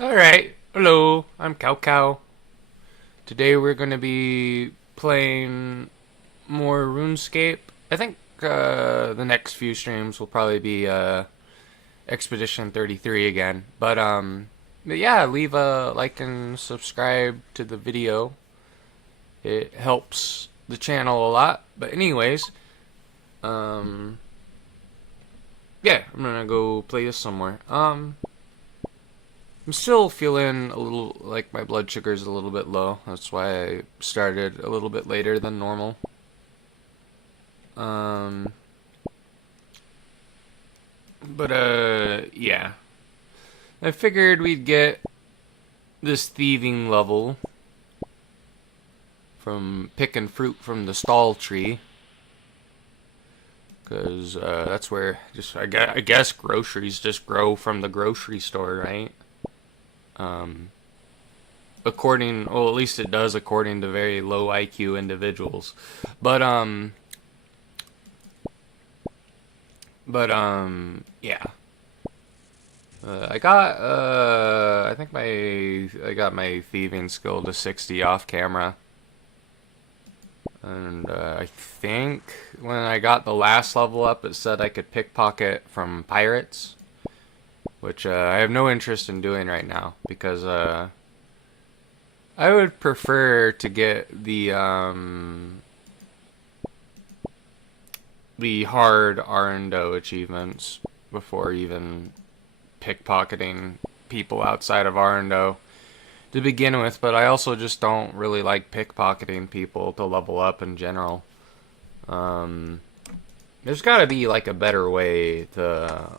Alright, hello, I'm Cow Cow. Today we're going to be playing more Runescape. I think the next few streams will probably be Expedition 33 again. But yeah, leave a like and subscribe to the video. It helps the channel a lot. But anyways, um, yeah, I'm gonna go play this somewhere. I'm still feeling a little like my blood sugar's a little bit low. That's why I started a little bit later than normal. Um, yeah. I figured we'd get this thieving level from picking fruit from the stall tree. Because that's where I guess groceries just grow from the grocery store, right? Um, well, at least it does according to very low IQ individuals. But um, yeah. I think I got my thieving skill to 60 off camera. And I think when I got the last level up, it said I could pickpocket from pirates, which I have no interest in doing right now because I would prefer to get the hard Arndo achievements before even pickpocketing people outside of Arndo to begin with, but I also just don't really like pickpocketing people to level up in general. Um, there's got to be like a better way to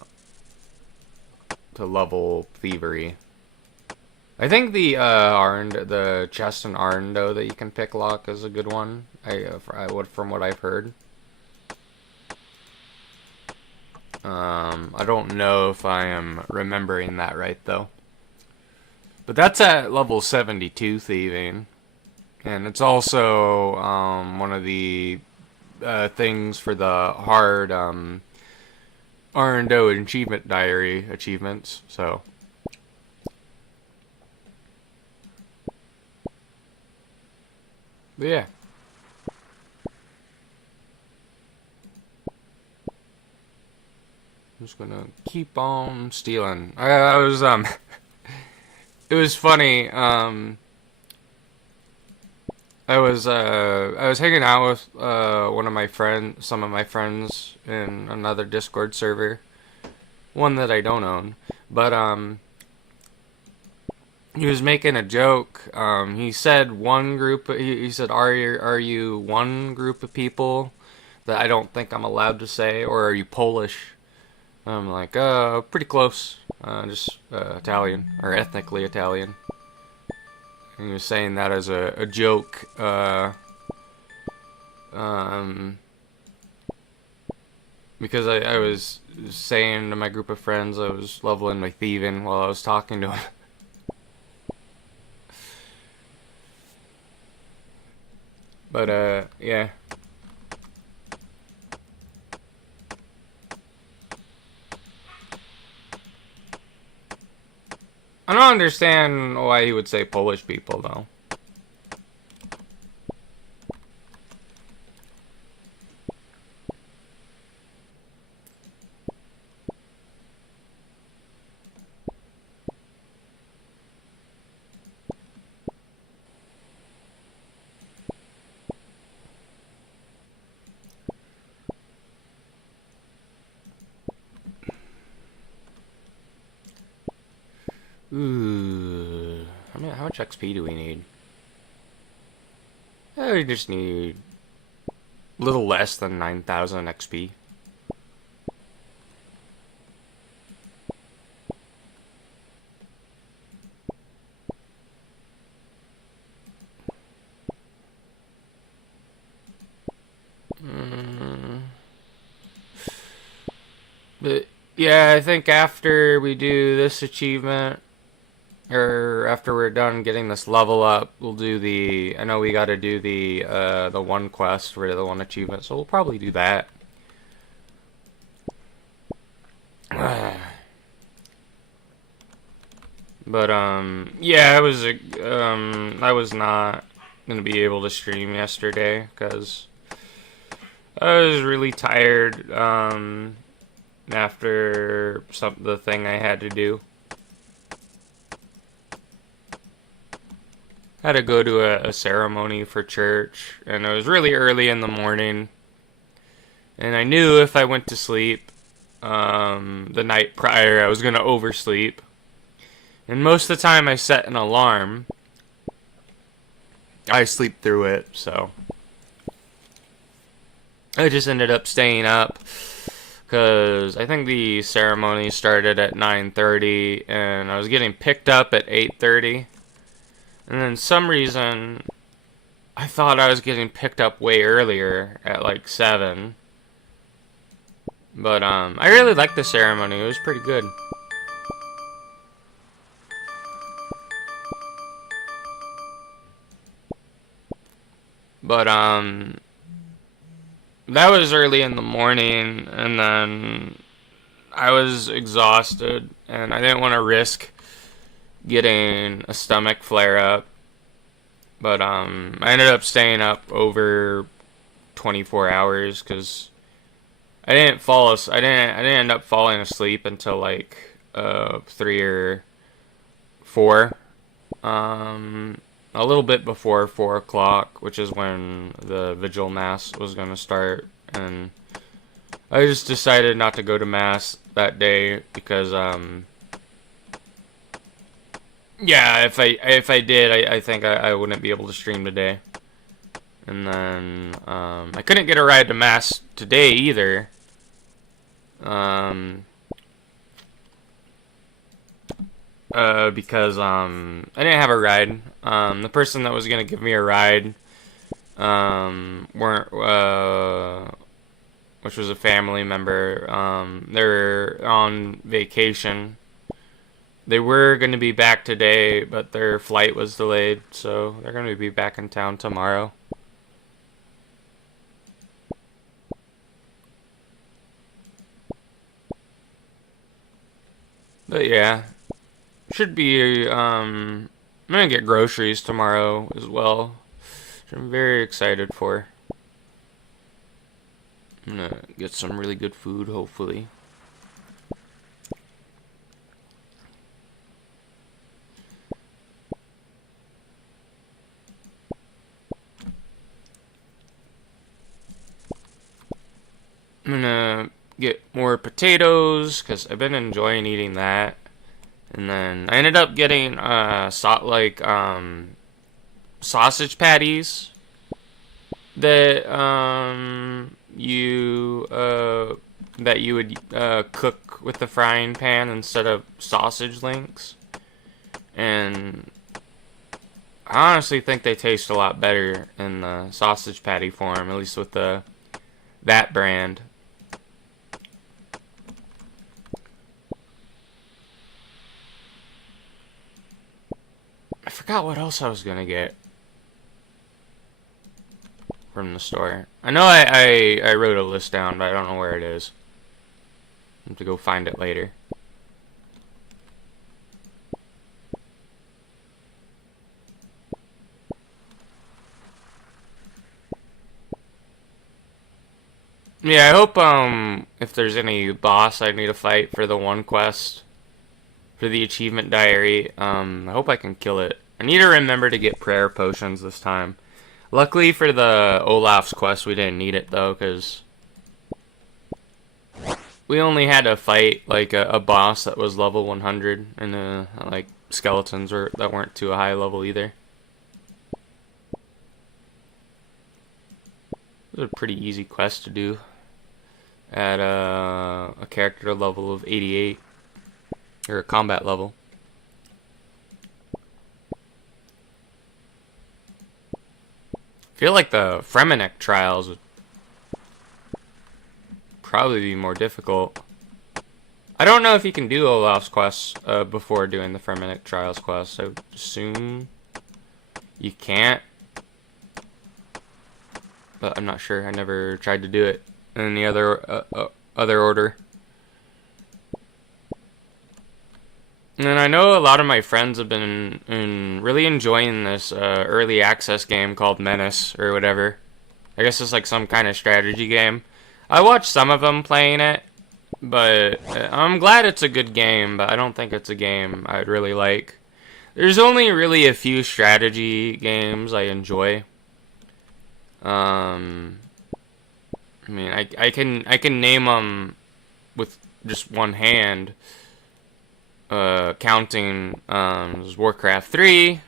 level thievery. I think the chest in Arndo that you can pick lock is a good one. From what I've heard. I don't know if I am remembering that right though. But that's at level 72 thieving. And it's also one of the things for the hard R&O achievement diary achievements. So, but yeah. I'm just gonna keep on stealing. I was it was funny. I was hanging out with some of my friends in another Discord server, one that I don't own. But he was making a joke. He said he said, "Are you one group of people that I don't think I'm allowed to say, or are you Polish?" I'm like, pretty close. Just Italian or ethnically Italian. And he was saying that as a joke. Um, because I was saying to my group of friends I was leveling my thieving while I was talking to him. But yeah. I don't understand why he would say Polish people though. Ooh, how much XP do we need? We just need a little less than 9,000 XP. But yeah, I think after we do this achievement, or after we're done getting this level up, we'll do the. I know we got to do the one quest for the one achievement, so we'll probably do that. But yeah, I was not gonna be able to stream yesterday because I was really tired after the thing I had to do. I had to go to a ceremony for church, and it was really early in the morning. And I knew if I went to sleep the night prior, I was gonna oversleep. And most of the time I set an alarm, I sleep through it, so I just ended up staying up because I think the ceremony started at 9:30 and I was getting picked up at 8:30. And then some reason I thought I was getting picked up way earlier at like 7. But I really liked the ceremony. It was pretty good. But that was early in the morning, and then I was exhausted and I didn't want to risk getting a stomach flare up. But I ended up staying up over 24 hours because I didn't end up falling asleep until like 3 or 4. A little bit before 4 o'clock, which is when the vigil mass was gonna start, and I just decided not to go to mass that day because yeah, if I did, I think I wouldn't be able to stream today. And then I couldn't get a ride to mass today either. Because I didn't have a ride. The person that was gonna give me a ride weren't which was a family member. They're on vacation. They were going to be back today, but their flight was delayed, so they're going to be back in town tomorrow. But yeah, should be, I'm going to get groceries tomorrow as well, which I'm very excited for. I'm going to get some really good food, hopefully. I'm gonna get more potatoes because I've been enjoying eating that. And then I ended up getting sausage patties that you would cook with the frying pan instead of sausage links. And I honestly think they taste a lot better in the sausage patty form, at least with that brand. I forgot what else I was gonna get from the store. I know I wrote a list down, but I don't know where it is. I have to go find it later. Yeah, I hope if there's any boss I need to fight for the one quest for the achievement diary, I hope I can kill it. I need to remember to get prayer potions this time. Luckily for the Olaf's quest, we didn't need it though, because we only had to fight like a boss that was level 100, and like skeletons that weren't too high level either. It was a pretty easy quest to do at a character level of 88. Or a combat level. I feel like the Freminnik trials would probably be more difficult. I don't know if you can do Olaf's quest before doing the Freminnik trials quest. I would assume you can't. But I'm not sure. I never tried to do it in the other order. And I know a lot of my friends have been really enjoying this early access game called Menace or whatever. I guess it's like some kind of strategy game. I watched some of them playing it, but I'm glad it's a good game, but I don't think it's a game I'd really like. There's only really a few strategy games I enjoy. Um, I mean, I can name them with just one hand. Counting Warcraft 3,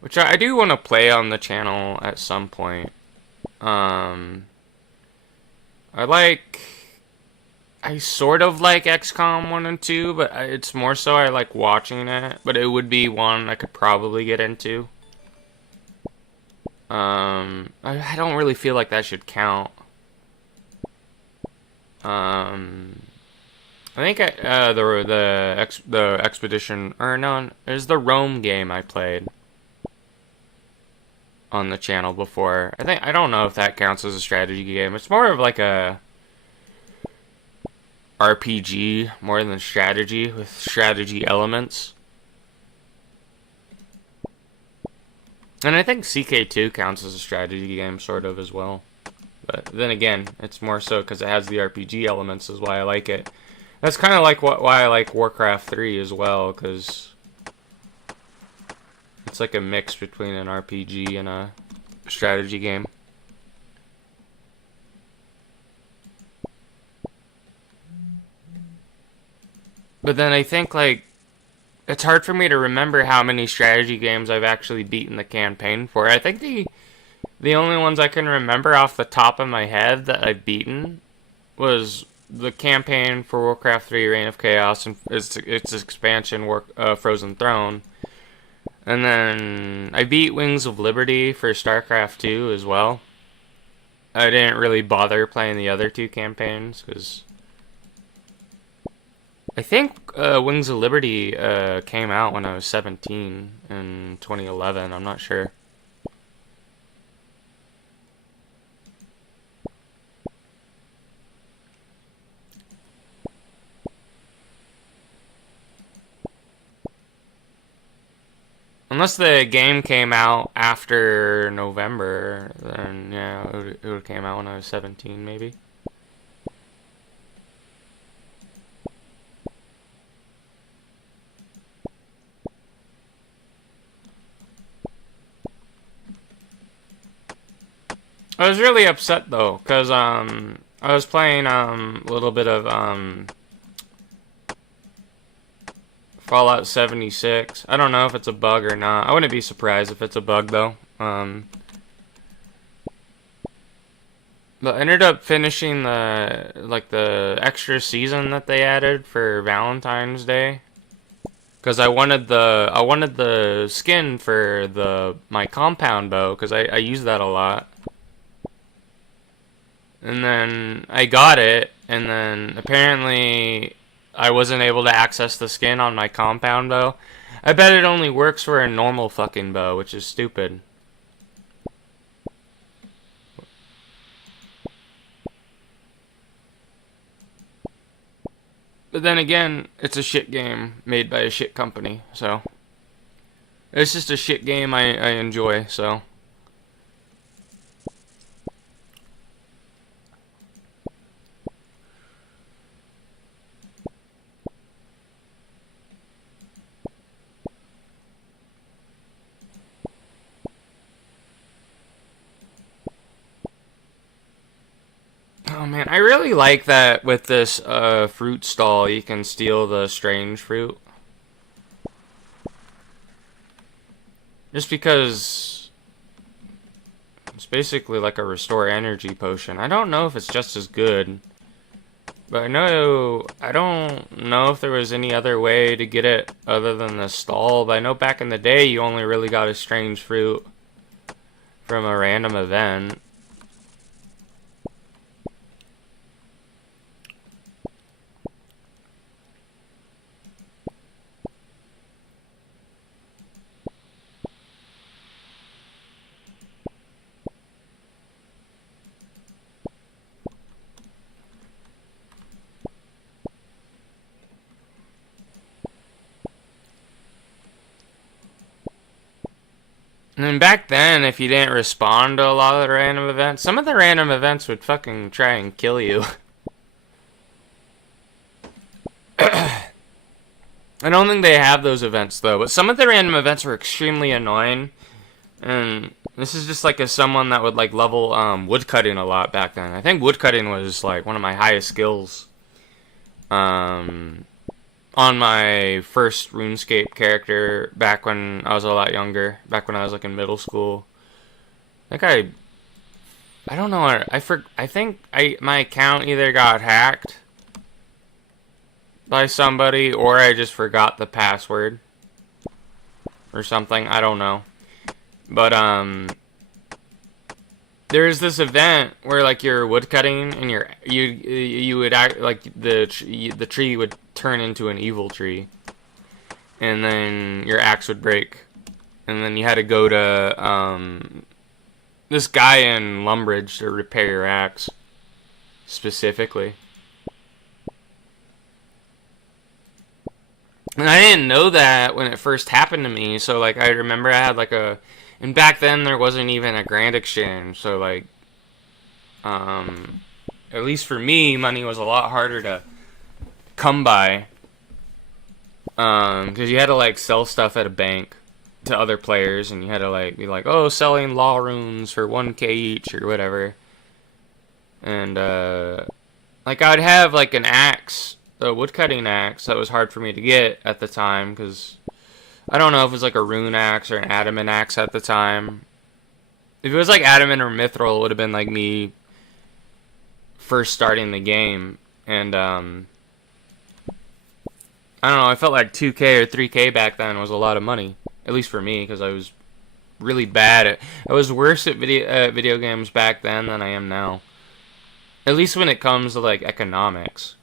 which I do want to play on the channel at some point. Um, I like, I sort of like XCOM 1 and 2, but it's more so I like watching it, but it would be one I could probably get into. I don't really feel like that should count. I think the expedition, or no, it was the Rome game I played on the channel before. I don't know if that counts as a strategy game. It's more of like a RPG more than strategy with strategy elements. And I think CK2 counts as a strategy game sort of as well. But then again, it's more so because it has the RPG elements is why I like it. That's kind of like why I like Warcraft 3 as well, because it's like a mix between an RPG and a strategy game. But then I think, like, it's hard for me to remember how many strategy games I've actually beaten the campaign for. I think the only ones I can remember off the top of my head that I've beaten was the campaign for Warcraft 3 Reign of Chaos and its expansion, Frozen Throne. And then I beat Wings of Liberty for StarCraft 2 as well. I didn't really bother playing the other two campaigns because I think Wings of Liberty came out when I was 17 in 2011. I'm not sure. Unless the game came out after November, then yeah, it would have came out when I was 17, maybe. I was really upset though, cause I was playing a little bit of Fallout 76. I don't know if it's a bug or not. I wouldn't be surprised if it's a bug though. But I ended up finishing the extra season that they added for Valentine's Day. Cause I wanted the skin for my compound bow, cause I use that a lot. And then I got it, and then apparently I wasn't able to access the skin on my compound bow. I bet it only works for a normal fucking bow, which is stupid. But then again, it's a shit game made by a shit company, so it's just a shit game I enjoy, so. Oh man, I really like that with this fruit stall you can steal the strange fruit. Just because it's basically like a restore energy potion. I don't know if it's just as good. But I don't know if there was any other way to get it other than the stall. But I know back in the day you only really got a strange fruit from a random event. And then back then, if you didn't respond to a lot of the random events, some of the random events would fucking try and kill you. I don't think they have those events though, but some of the random events were extremely annoying. And this is just like as someone that would like level woodcutting a lot back then. I think woodcutting was like one of my highest skills. On my first RuneScape character back when I was a lot younger, back when I was like in middle school. I don't know. I think my account either got hacked by somebody or I just forgot the password or something. I don't know. But there's this event where like you're woodcutting and you would act like the tree would turn into an evil tree, and then your axe would break, and then you had to go to this guy in Lumbridge to repair your axe specifically. And I didn't know that when it first happened to me, so like I remember I had like and back then there wasn't even a grand exchange, so like at least for me, money was a lot harder to come by, because you had to like sell stuff at a bank to other players, and you had to like be like, oh, selling law runes for 1k each or whatever. And like I'd have like an axe, a woodcutting axe that was hard for me to get at the time, because I don't know if it was like a rune axe or an adamant axe at the time. If it was like adamant or mithril, it would have been like me first starting the game. And I don't know, I felt like 2k or 3k back then was a lot of money, at least for me, because I was really bad at. I was worse at video games back then than I am now. At least when it comes to like economics.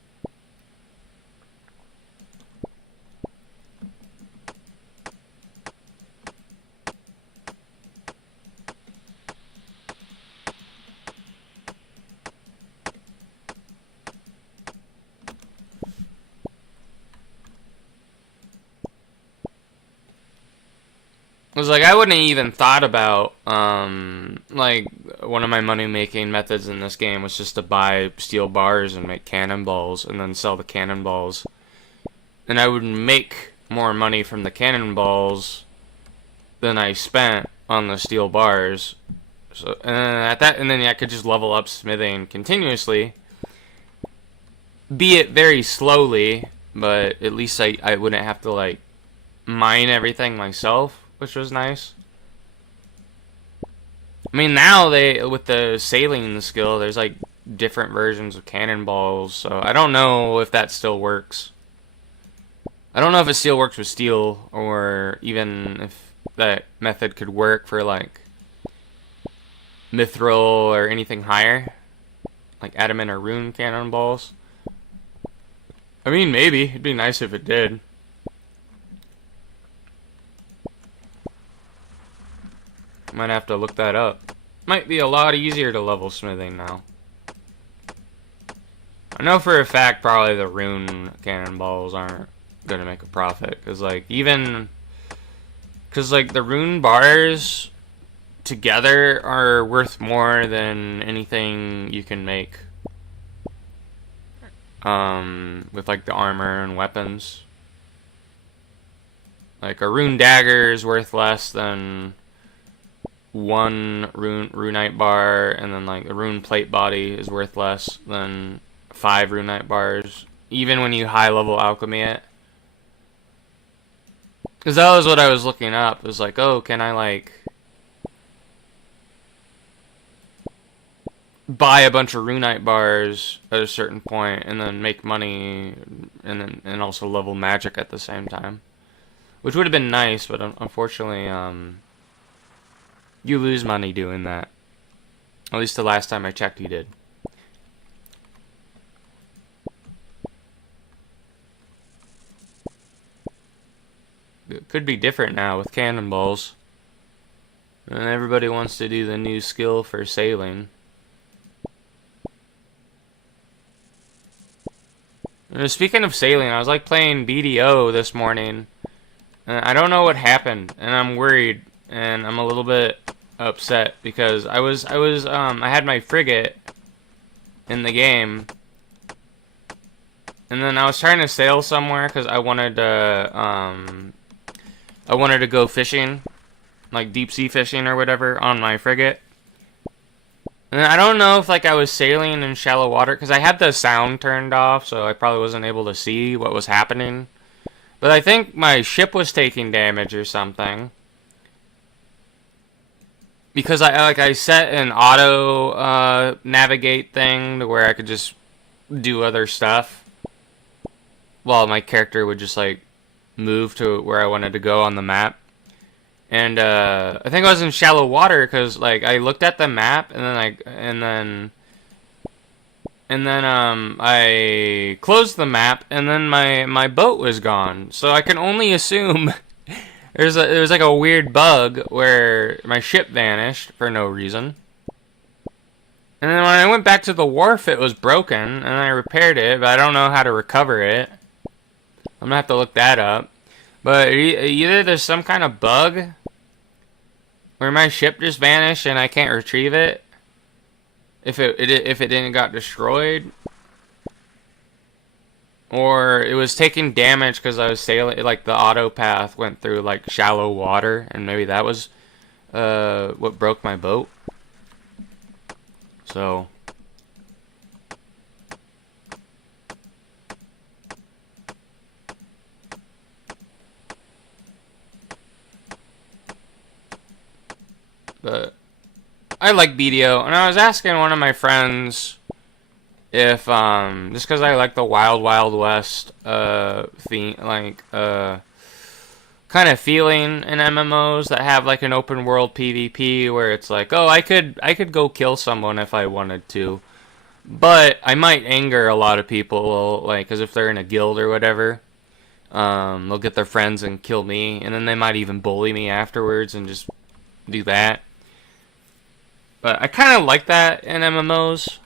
It was like I wouldn't have even thought about like one of my money making methods in this game was just to buy steel bars and make cannonballs and then sell the cannonballs, and I would make more money from the cannonballs than I spent on the steel bars. So and then I could just level up smithing continuously, be it very slowly, but at least I wouldn't have to like mine everything myself, which was nice. I mean, now with the sailing skill, there's like different versions of cannonballs, so I don't know if that still works. I don't know if it still works with steel, or even if that method could work for like mithril or anything higher, like adamant or rune cannonballs. I mean, maybe it'd be nice if it did. Might have to look that up. Might be a lot easier to level smithing now. I know for a fact probably the rune cannonballs aren't gonna make a profit, because like the rune bars together are worth more than anything you can make with like the armor and weapons. Like a rune dagger is worth less than one runite bar, and then like a rune plate body is worth less than 5 runite bars, even when you high level alchemy it. Because that was what I was looking up. It was like, oh, can I like buy a bunch of runite bars at a certain point and then make money and also level magic at the same time, which would have been nice, but unfortunately you lose money doing that. At least the last time I checked, you did. It could be different now with cannonballs. And everybody wants to do the new skill for sailing. And speaking of sailing, I was like playing BDO this morning, and I don't know what happened, and I'm worried. and I'm a little bit upset because I had my frigate in the game, and then I was trying to sail somewhere because I wanted to go fishing, like deep sea fishing or whatever, on my frigate. And I don't know if like I was sailing in shallow water because I had the sound turned off, so I probably wasn't able to see what was happening. But I think my ship was taking damage or something. Because I set an auto navigate thing to where I could just do other stuff while my character would just like move to where I wanted to go on the map. And I think I was in shallow water because like I looked at the map and then I closed the map, and then my boat was gone. So I can only assume there was like a weird bug where my ship vanished for no reason. And then when I went back to the wharf, it was broken, and I repaired it, but I don't know how to recover it. I'm gonna have to look that up. But either there's some kind of bug where my ship just vanished and I can't retrieve it, if it didn't got destroyed, or it was taking damage because I was sailing, like the auto path went through like shallow water, and maybe that was what broke my boat. So but I like BDO, and I was asking one of my friends if, just because I like the Wild Wild West, theme, like, kind of feeling in MMOs that have, like, an open world PvP where it's like, oh, I could go kill someone if I wanted to, but I might anger a lot of people, like, because if they're in a guild or whatever, they'll get their friends and kill me, and then they might even bully me afterwards and just do that. But I kind of like that in MMOs.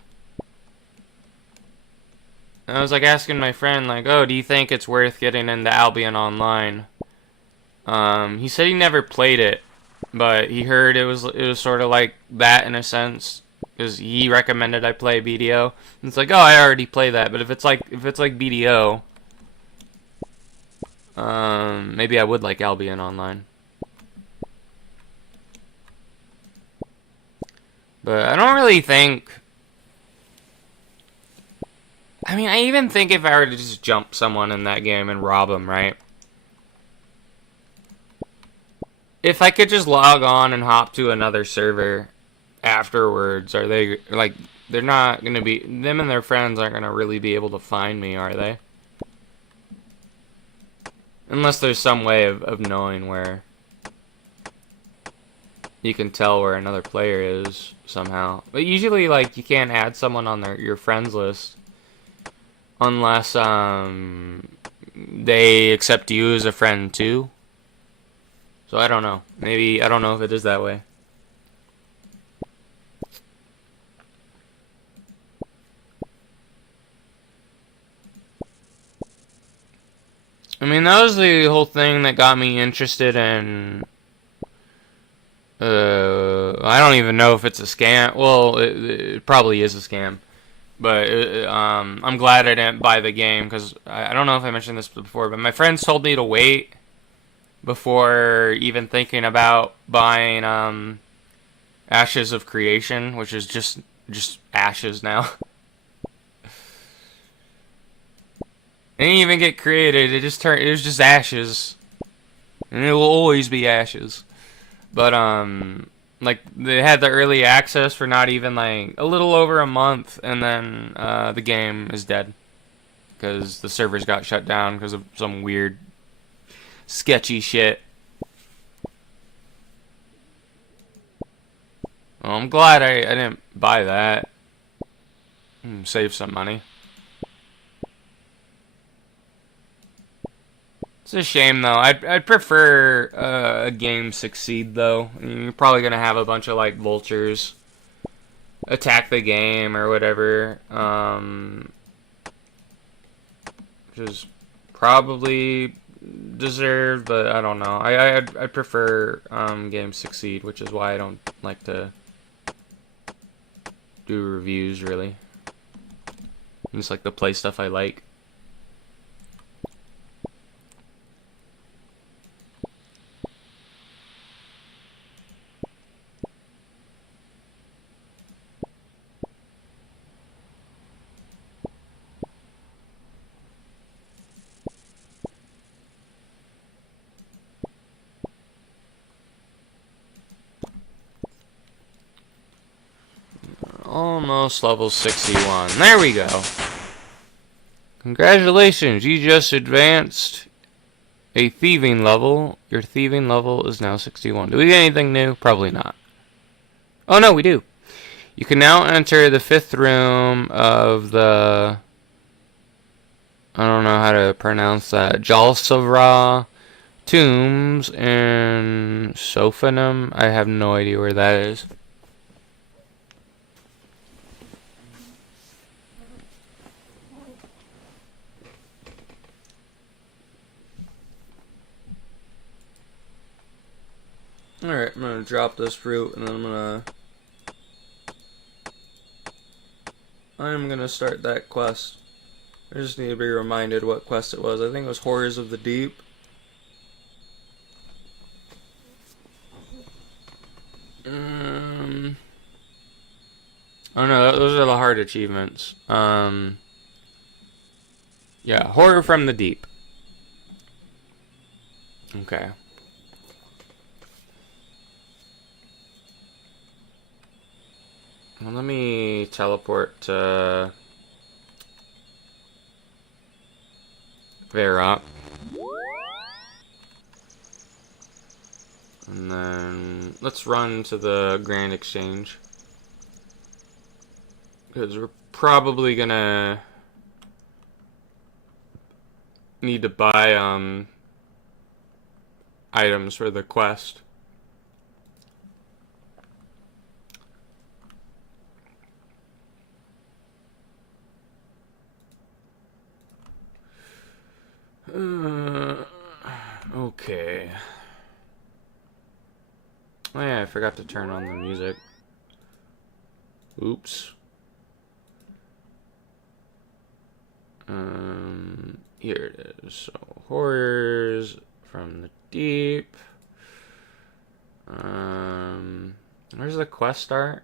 And I was like asking my friend, like, oh, do you think it's worth getting into Albion Online? He said he never played it, but he heard it was sort of like that in a sense, because he recommended I play BDO. And it's like, oh, I already play that, but if it's like BDO, maybe I would like Albion Online. But I don't really think... I mean, I even think if I were to just jump someone in that game and rob them, right? If I could just log on and hop to another server afterwards, are they, like, they're not going to be... Them and their friends aren't going to really be able to find me, are they? Unless there's some way of knowing where... You can tell where another player is somehow. But usually, like, you can't add someone on your friends list unless they accept you as a friend too. So I don't know. Maybe, I don't know if it is that way. I mean, that was the whole thing that got me interested in... I don't even know if it's a scam. Well, it probably is a scam. But I'm glad I didn't buy the game, because I don't know if I mentioned this before, but my friends told me to wait before even thinking about buying Ashes of Creation, which is just ashes now. It didn't even get created. It was just ashes, and it will always be ashes. But like, they had the early access for not even like a little over a month, and then the game is dead because the servers got shut down because of some weird sketchy shit. Well, I'm glad I didn't buy that. Save some money. It's a shame, though. I'd prefer a game succeed, though. I mean, you're probably gonna have a bunch of like vultures attack the game or whatever, which is probably deserved, but I don't know. I prefer games succeed, which is why I don't like to do reviews really. I just like to play stuff I like. Almost level 61. There we go. Congratulations, you just advanced a thieving level. Your thieving level is now 61. Do we get anything new? Probably not. Oh no, we do. You can now enter the 5th room of the... I don't know how to pronounce that. Jalsavra tombs in Sophanum. I have no idea where that is. Alright, I'm gonna drop this fruit and then I'm gonna start that quest. I just need to be reminded what quest it was. I think it was Horrors of the Deep. Oh no, those are the hard achievements. Yeah, Horror from the Deep. Okay. Well, let me teleport to Vera. And then let's run to the Grand Exchange. Because we're probably gonna need to buy items for the quest. Okay. Oh yeah, I forgot to turn on the music. Oops. Here it is. So, Horrors from the Deep. Where's the quest start?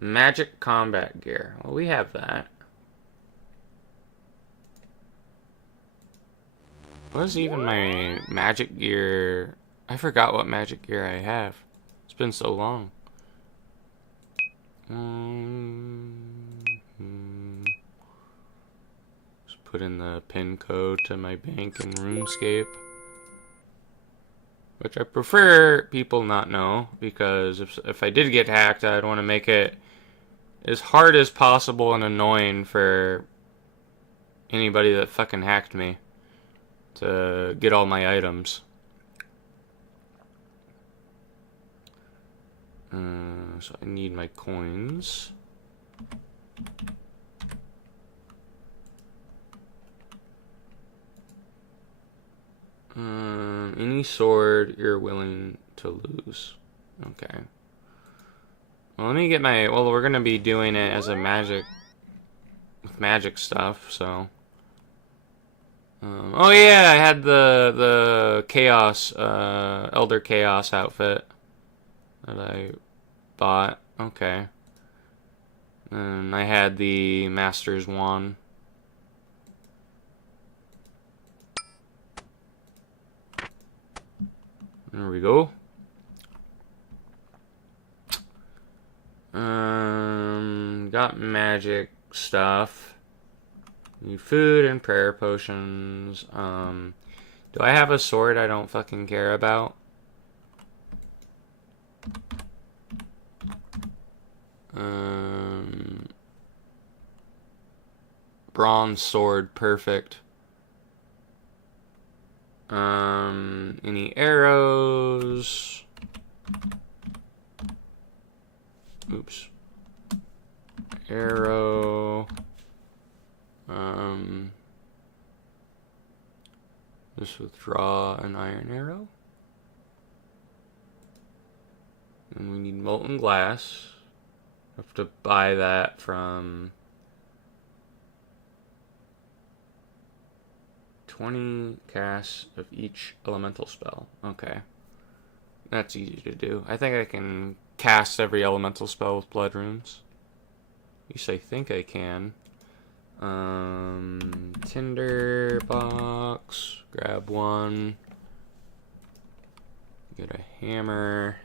Magic combat gear. Well, we have that. What is even my magic gear? I forgot what magic gear I have. It's been so long. Just put in the PIN code to my bank in Runescape. Which I prefer people not know, because if I did get hacked, I'd want to make it as hard as possible and annoying for anybody that fucking hacked me to get all my items. So I need my coins. Any sword you're willing to lose. Okay. Well, let me get my... Well, we're gonna be doing it as a magic... with magic stuff, so... oh yeah, I had the Chaos, Elder Chaos outfit that I bought. Okay. And I had the Master's Wand. There we go. Got magic stuff. Need food and prayer potions. Do I have a sword I don't fucking care about? Bronze sword, perfect. Any arrows? Oops. Arrow. Just withdraw an iron arrow. And we need molten glass. I have to buy that from 20 casts of each elemental spell. Okay. That's easy to do. I think I can cast every elemental spell with blood runes. At least I think I can. Tinder box. Grab one. Get a hammer.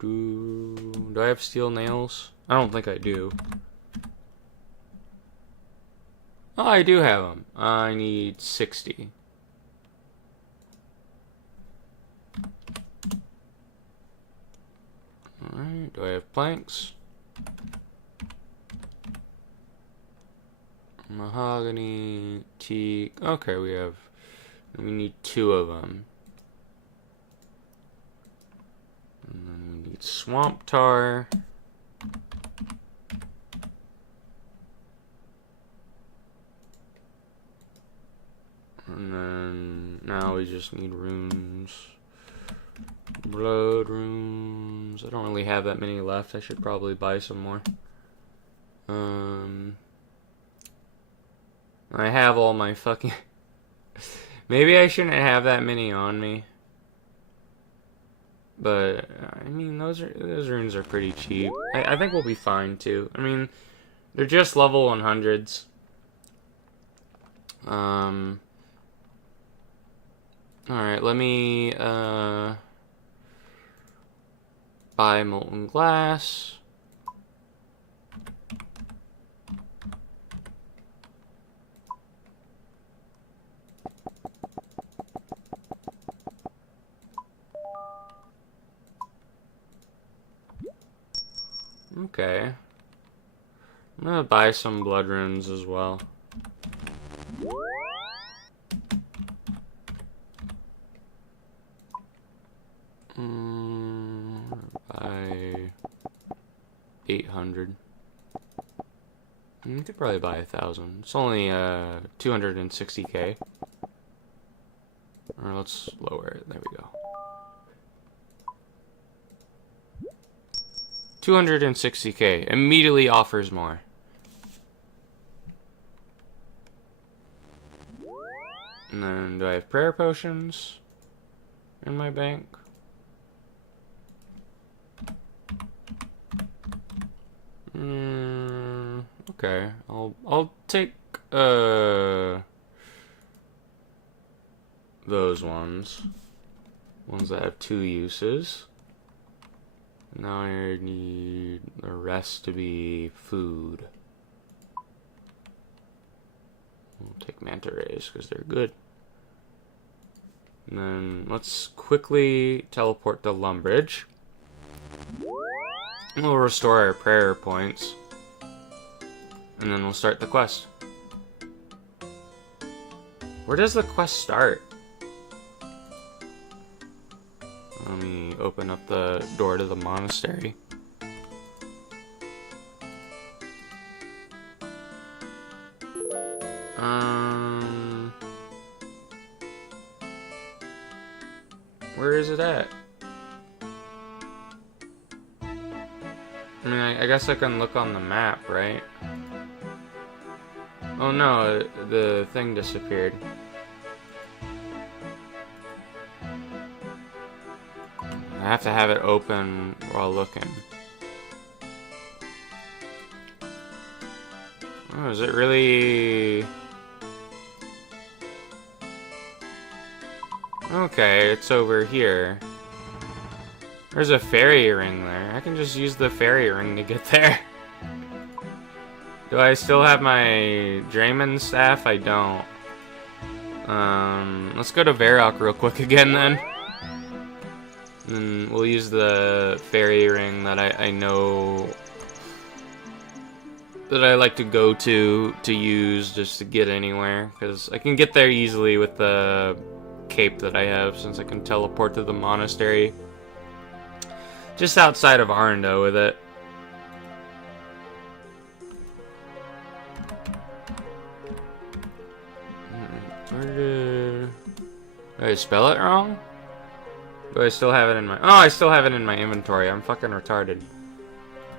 Do I have steel nails? I don't think I do. Oh, I do have them. I need 60. Alright, do I have planks? Mahogany, teak. Okay, we need 2 of them. And then we need swamp tar. And then now we just need runes. Blood runes. I don't really have that many left. I should probably buy some more. I have all my fucking... Maybe I shouldn't have that many on me. But, I mean, those runes are pretty cheap. I think we'll be fine, too. I mean, they're just level 100s. Alright, let me, buy molten glass. Okay. I'm gonna buy some blood runes as well. Buy 800. You could probably buy 1,000. It's only 260k. Or let's lower it. There we go. 260k. Immediately offers more. And then, do I have prayer potions in my bank? Okay. I'll take those ones. Ones that have 2 uses. Now I need the rest to be food. We'll take manta rays because they're good. And then let's quickly teleport to Lumbridge. And we'll restore our prayer points. And then we'll start the quest. Where does the quest start? Let me open up the door to the monastery. Where is it at? I mean, I guess I can look on the map, right? Oh no, the thing disappeared. I have to have it open while looking. Oh, is it really... Okay, it's over here. There's a fairy ring there. I can just use the fairy ring to get there. Do I still have my Draymond staff? I don't. Let's go to Varrock real quick again then. And we'll use the fairy ring that I know that I like to go to use just to get anywhere, because I can get there easily with the cape that I have, since I can teleport to the monastery just outside of Arndo with it. Did I spell it wrong? Do I still have it in my... Oh, I still have it in my inventory. I'm fucking retarded.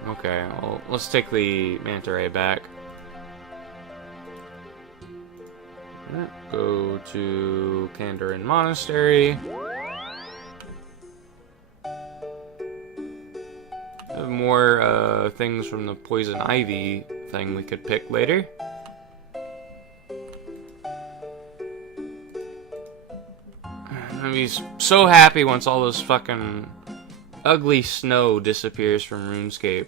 Okay, well, let's take the manta ray back. Go to Kandarin Monastery. Have more things from the poison ivy thing we could pick later. I'm gonna be so happy once all this fucking ugly snow disappears from RuneScape.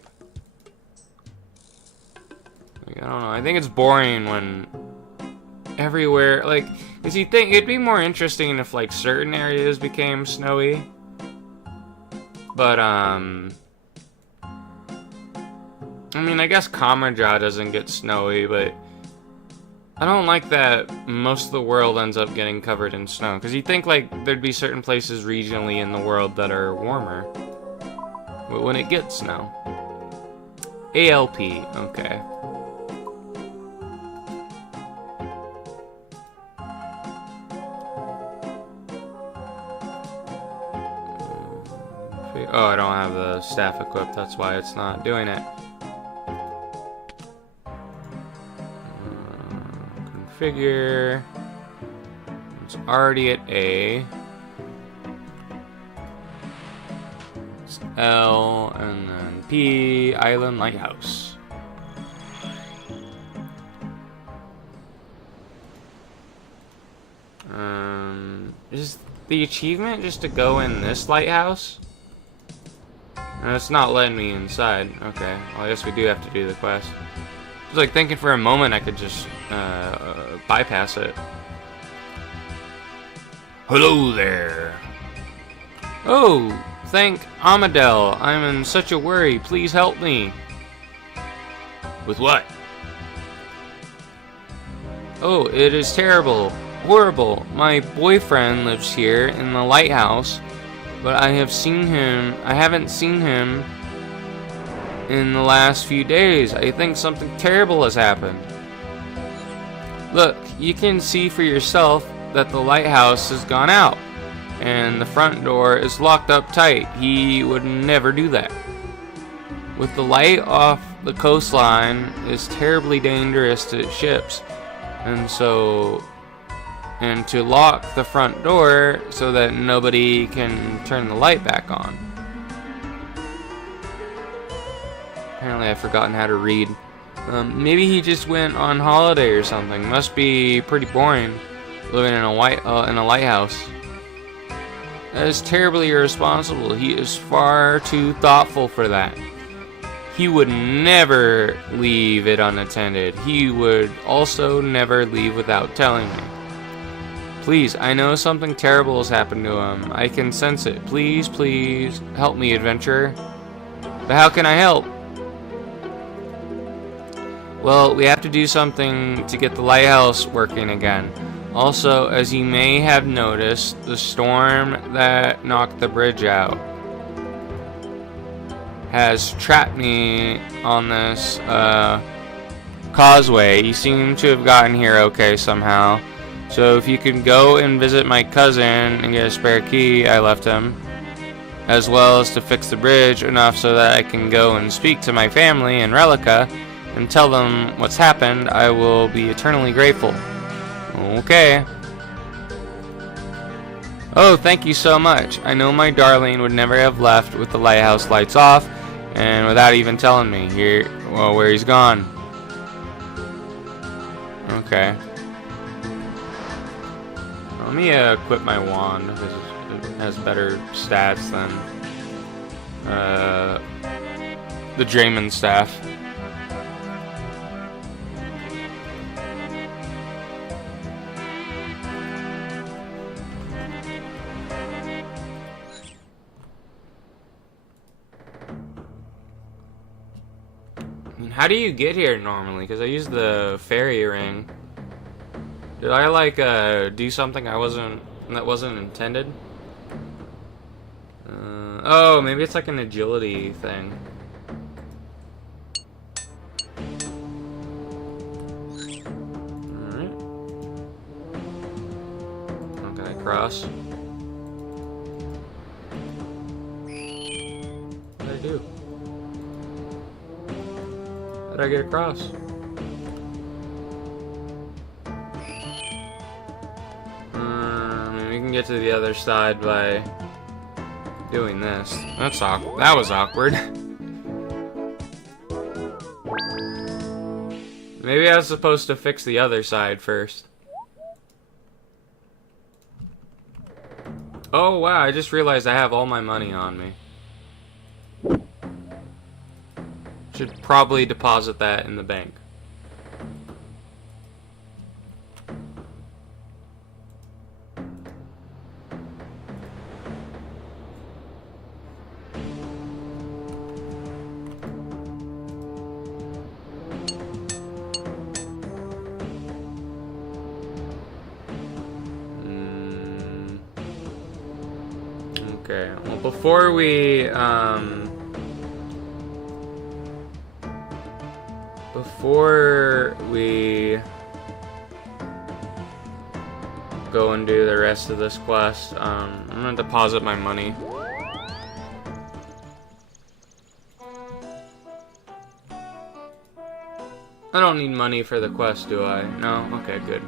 Like, I don't know. I think it's boring when everywhere, like, cause you think it'd be more interesting if like certain areas became snowy. But I mean, I guess Kamaja doesn't get snowy, but I don't like that most of the world ends up getting covered in snow. Because you'd think, like, there'd be certain places regionally in the world that are warmer. But when it gets snow. ALP, okay. Oh, I don't have the staff equipped, that's why it's not doing it. Configure. It's already at A. It's L, and then P, Island Lighthouse. Is the achievement just to go in this lighthouse? And it's not letting me inside. Okay, well, I guess we do have to do the quest. I was like thinking for a moment I could just bypass it. Hello there. Oh, thank Amadel. I'm in such a worry. Please help me. With what? Oh, it is terrible. Horrible. My boyfriend lives here in the lighthouse, but I haven't seen him in the last few days. I think something terrible has happened. Look, you can see for yourself that the lighthouse has gone out, and the front door is locked up tight. He would never do that. With the light off the coastline is terribly dangerous to ships, and to lock the front door so that nobody can turn the light back on. Apparently I've forgotten how to read. Maybe he just went on holiday or something. Must be pretty boring living in a lighthouse. That is terribly irresponsible. He is far too thoughtful for that. He would never leave it unattended. He would also never leave without telling me. Please, I know something terrible has happened to him. I can sense it. Please, please, help me, adventurer. But how can I help? Well, we have to do something to get the lighthouse working again. Also, as you may have noticed, the storm that knocked the bridge out has trapped me on this causeway. You seem to have gotten here okay somehow. So if you can go and visit my cousin and get a spare key I left him, as well as to fix the bridge enough so that I can go and speak to my family in Relica and tell them what's happened, I will be eternally grateful. Okay. Oh, thank you so much. I know my darling would never have left with the lighthouse lights off and without even telling me where he's gone. Okay. Let me equip my wand because it has better stats than the Draymond staff. I mean, how do you get here normally? Because I used the fairy ring. Did I like do something that wasn't intended? Oh, maybe it's like an agility thing. Alright. Okay, across. What did I do? How did I get across? We can get to the other side by doing this. That's awkward. That was awkward. Maybe I was supposed to fix the other side first. Oh wow, I just realized I have all my money on me. Should probably deposit that in the bank. Okay, well before we go and do the rest of this quest, I'm gonna deposit my money. I don't need money for the quest, do I? No? Okay, good.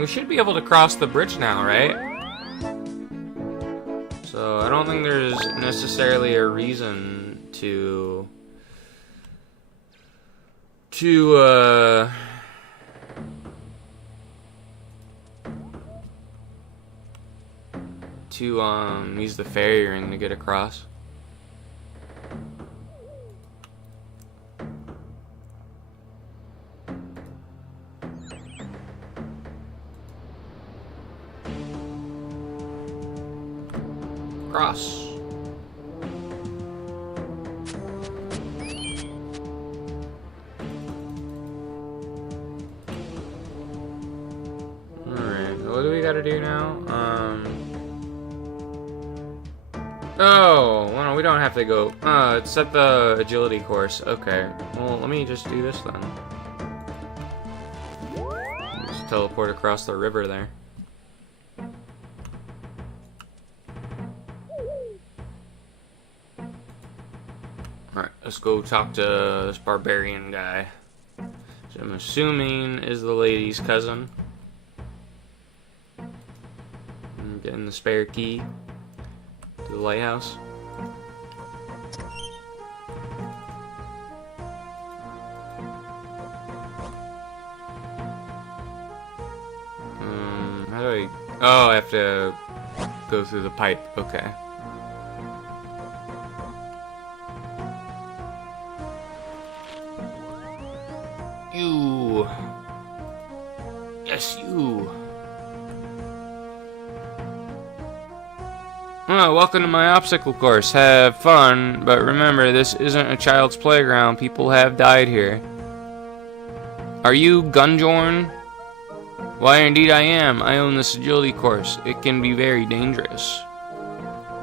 We should be able to cross the bridge now, right? So I don't think there's necessarily a reason to use the ferry ring to get across. Cross. Alright, what do we gotta do now? Oh, well, we don't have to go. It's at the agility course. Okay, well, let me just do this then. Just teleport across the river there. Alright, let's go talk to this barbarian guy. So I'm assuming is the lady's cousin. I'm getting the spare key to the lighthouse. How do I... Oh, I have to go through the pipe. Okay. You. Yes, you. Welcome to my obstacle course. Have fun, but remember, this isn't a child's playground. People have died here. Are you Gunjorn? Why, indeed I am. I own this agility course. It can be very dangerous.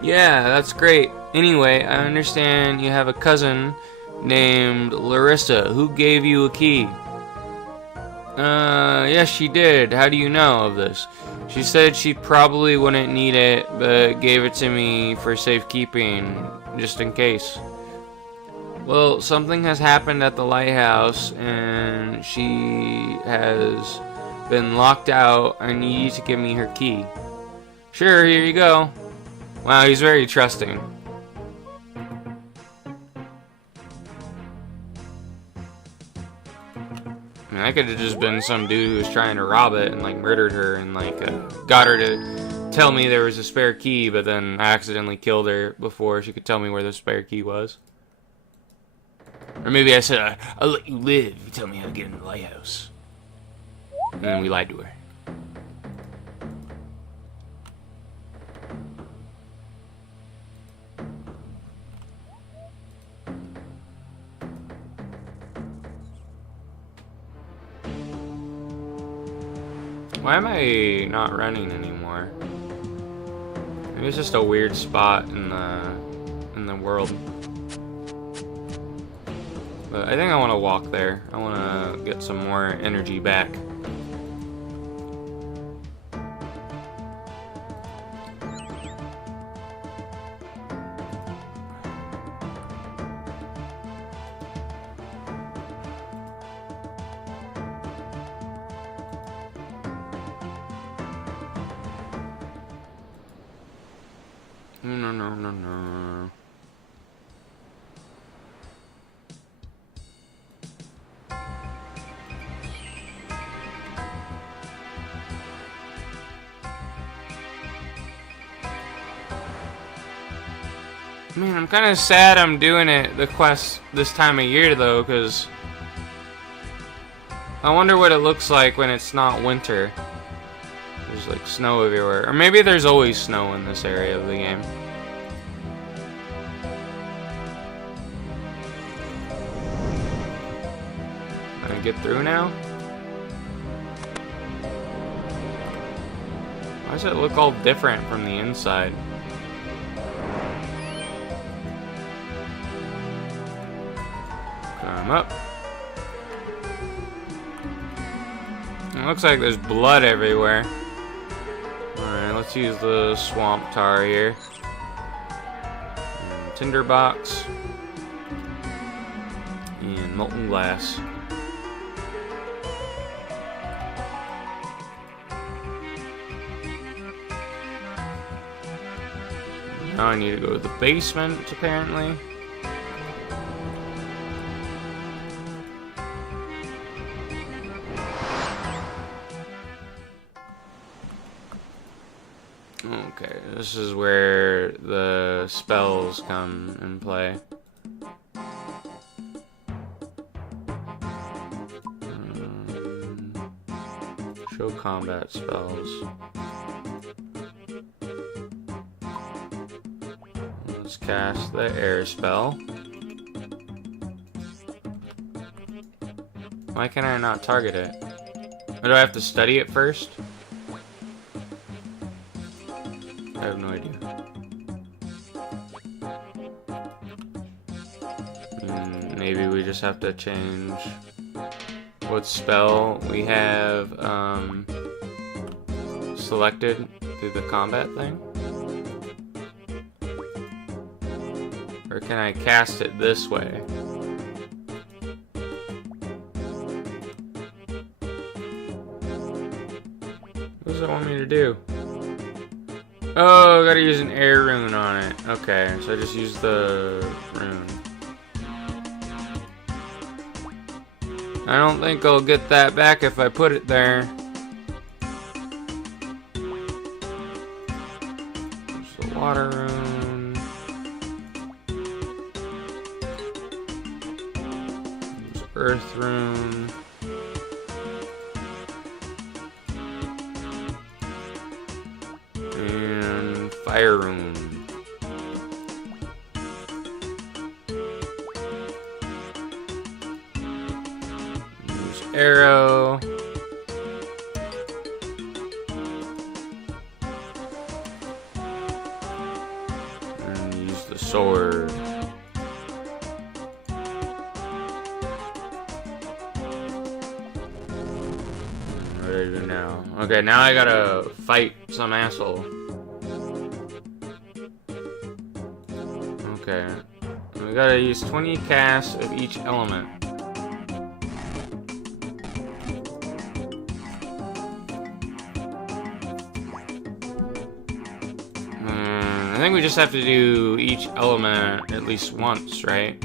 Yeah, that's great. Anyway, I understand you have a cousin named Larissa. Who gave you a key? Yes, she did. How do you know of this? She said she probably wouldn't need it, but gave it to me for safekeeping, just in case. Well, something has happened at the lighthouse, and she has been locked out. I need you to give me her key. Sure, here you go. Wow, he's very trusting. I mean, I could have just been some dude who was trying to rob it and like murdered her and like got her to tell me there was a spare key, but then I accidentally killed her before she could tell me where the spare key was. Or maybe I said, I'll let you live if you tell me how to get in the lighthouse. And then we lied to her. Why am I not running anymore? Maybe it's just a weird spot in the world. But I think I want to walk there. I want to get some more energy back. No. Man, I'm kind of sad I'm doing the quest this time of year though, because I wonder what it looks like when it's not winter. There's like snow everywhere. Or maybe there's always snow in this area of the game. Can I get through now? Why does it look all different from the inside? Climb up. It looks like there's blood everywhere. Alright, let's use the swamp tar here. And tinderbox. And molten glass. Now I need to go to the basement, apparently. Okay, this is where the spells come in play. Show combat spells. Let's cast the air spell. Why can I not target it? Or do I have to study it first? I have no idea. Maybe we just have to change what spell we have selected through the combat thing. Or can I cast it this way? What does it want me to do? Oh, I gotta use an air rune on it. Okay, so I just use the rune. I don't think I'll get that back if I put it there. There's the water rune. There's earth rune. Fire rune. Use arrow. And use the sword. What do I do now? Okay, now I gotta fight some asshole. Okay, we gotta use 20 casts of each element. I think we just have to do each element at least once, right?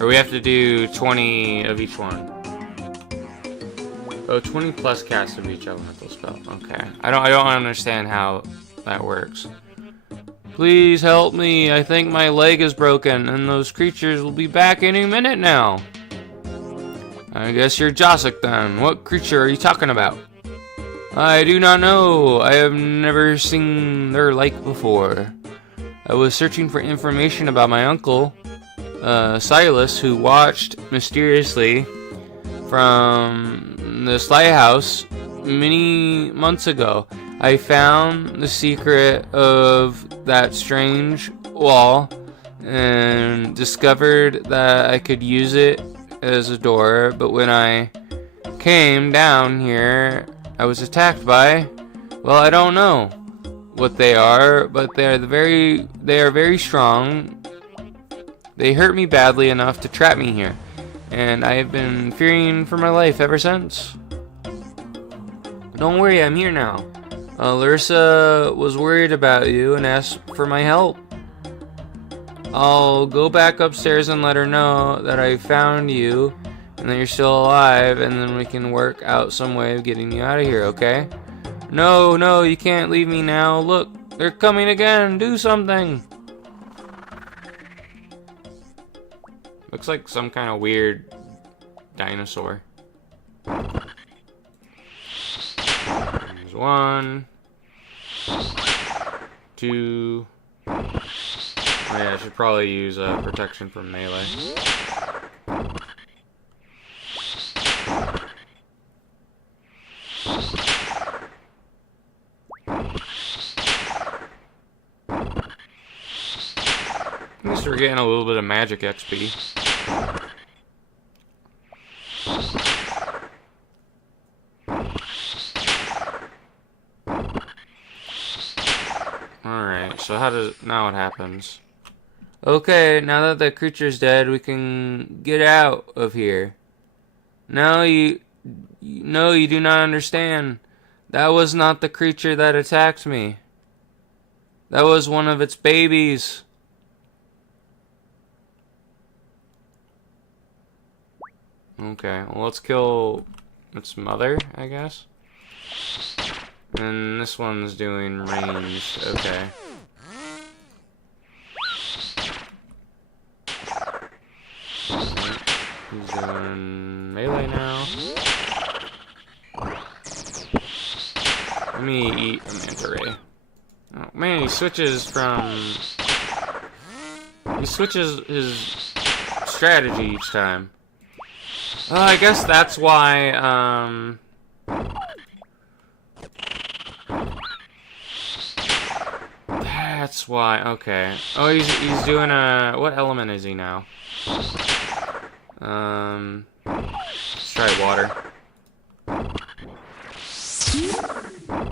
Or we have to do 20 of each one. Oh, 20 plus casts of each elemental spell. Okay, I don't understand how that works. Please help me. I think my leg is broken, and those creatures will be back any minute now. I guess you're Josik then. What creature are you talking about? I do not know. I have never seen their like before. I was searching for information about my uncle, Silas, who watched mysteriously from this lighthouse many months ago. I found the secret of that strange wall and discovered that I could use it as a door, but when I came down here, I was attacked by, well, I don't know what they are, but they are very strong. They hurt me badly enough to trap me here, and I have been fearing for my life ever since. Don't worry, I'm here now. Larissa was worried about you and asked for my help. I'll go back upstairs and let her know that I found you and that you're still alive, and then we can work out some way of getting you out of here, okay? No, you can't leave me now. Look, they're coming again. Do something. Looks like some kind of weird dinosaur. There's 1, 2. Oh yeah, I should probably use protection from melee. At least we're getting a little bit of magic XP. Alright, so now what happens? Okay, now that the creature's dead, we can get out of here. No, you do not understand. That was not the creature that attacked me. That was one of its babies. Okay, well, let's kill its mother, I guess. And this one's doing ranged. Okay. He's doing melee now. Let me eat a manta ray. Oh man, he switches his strategy each time. I guess that's why, that's why, okay. Oh, he's doing what element is he now? Let's try water.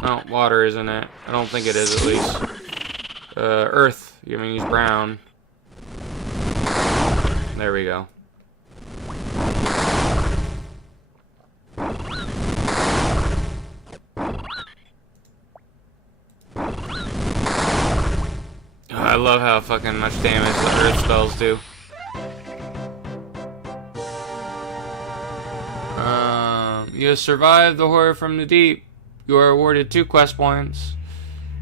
Oh, water isn't it? I don't think it is, at least. Earth. I mean, he's brown. There we go. I love how fucking much damage the earth spells do. You have survived the horror from the deep. You are awarded 2 quest points,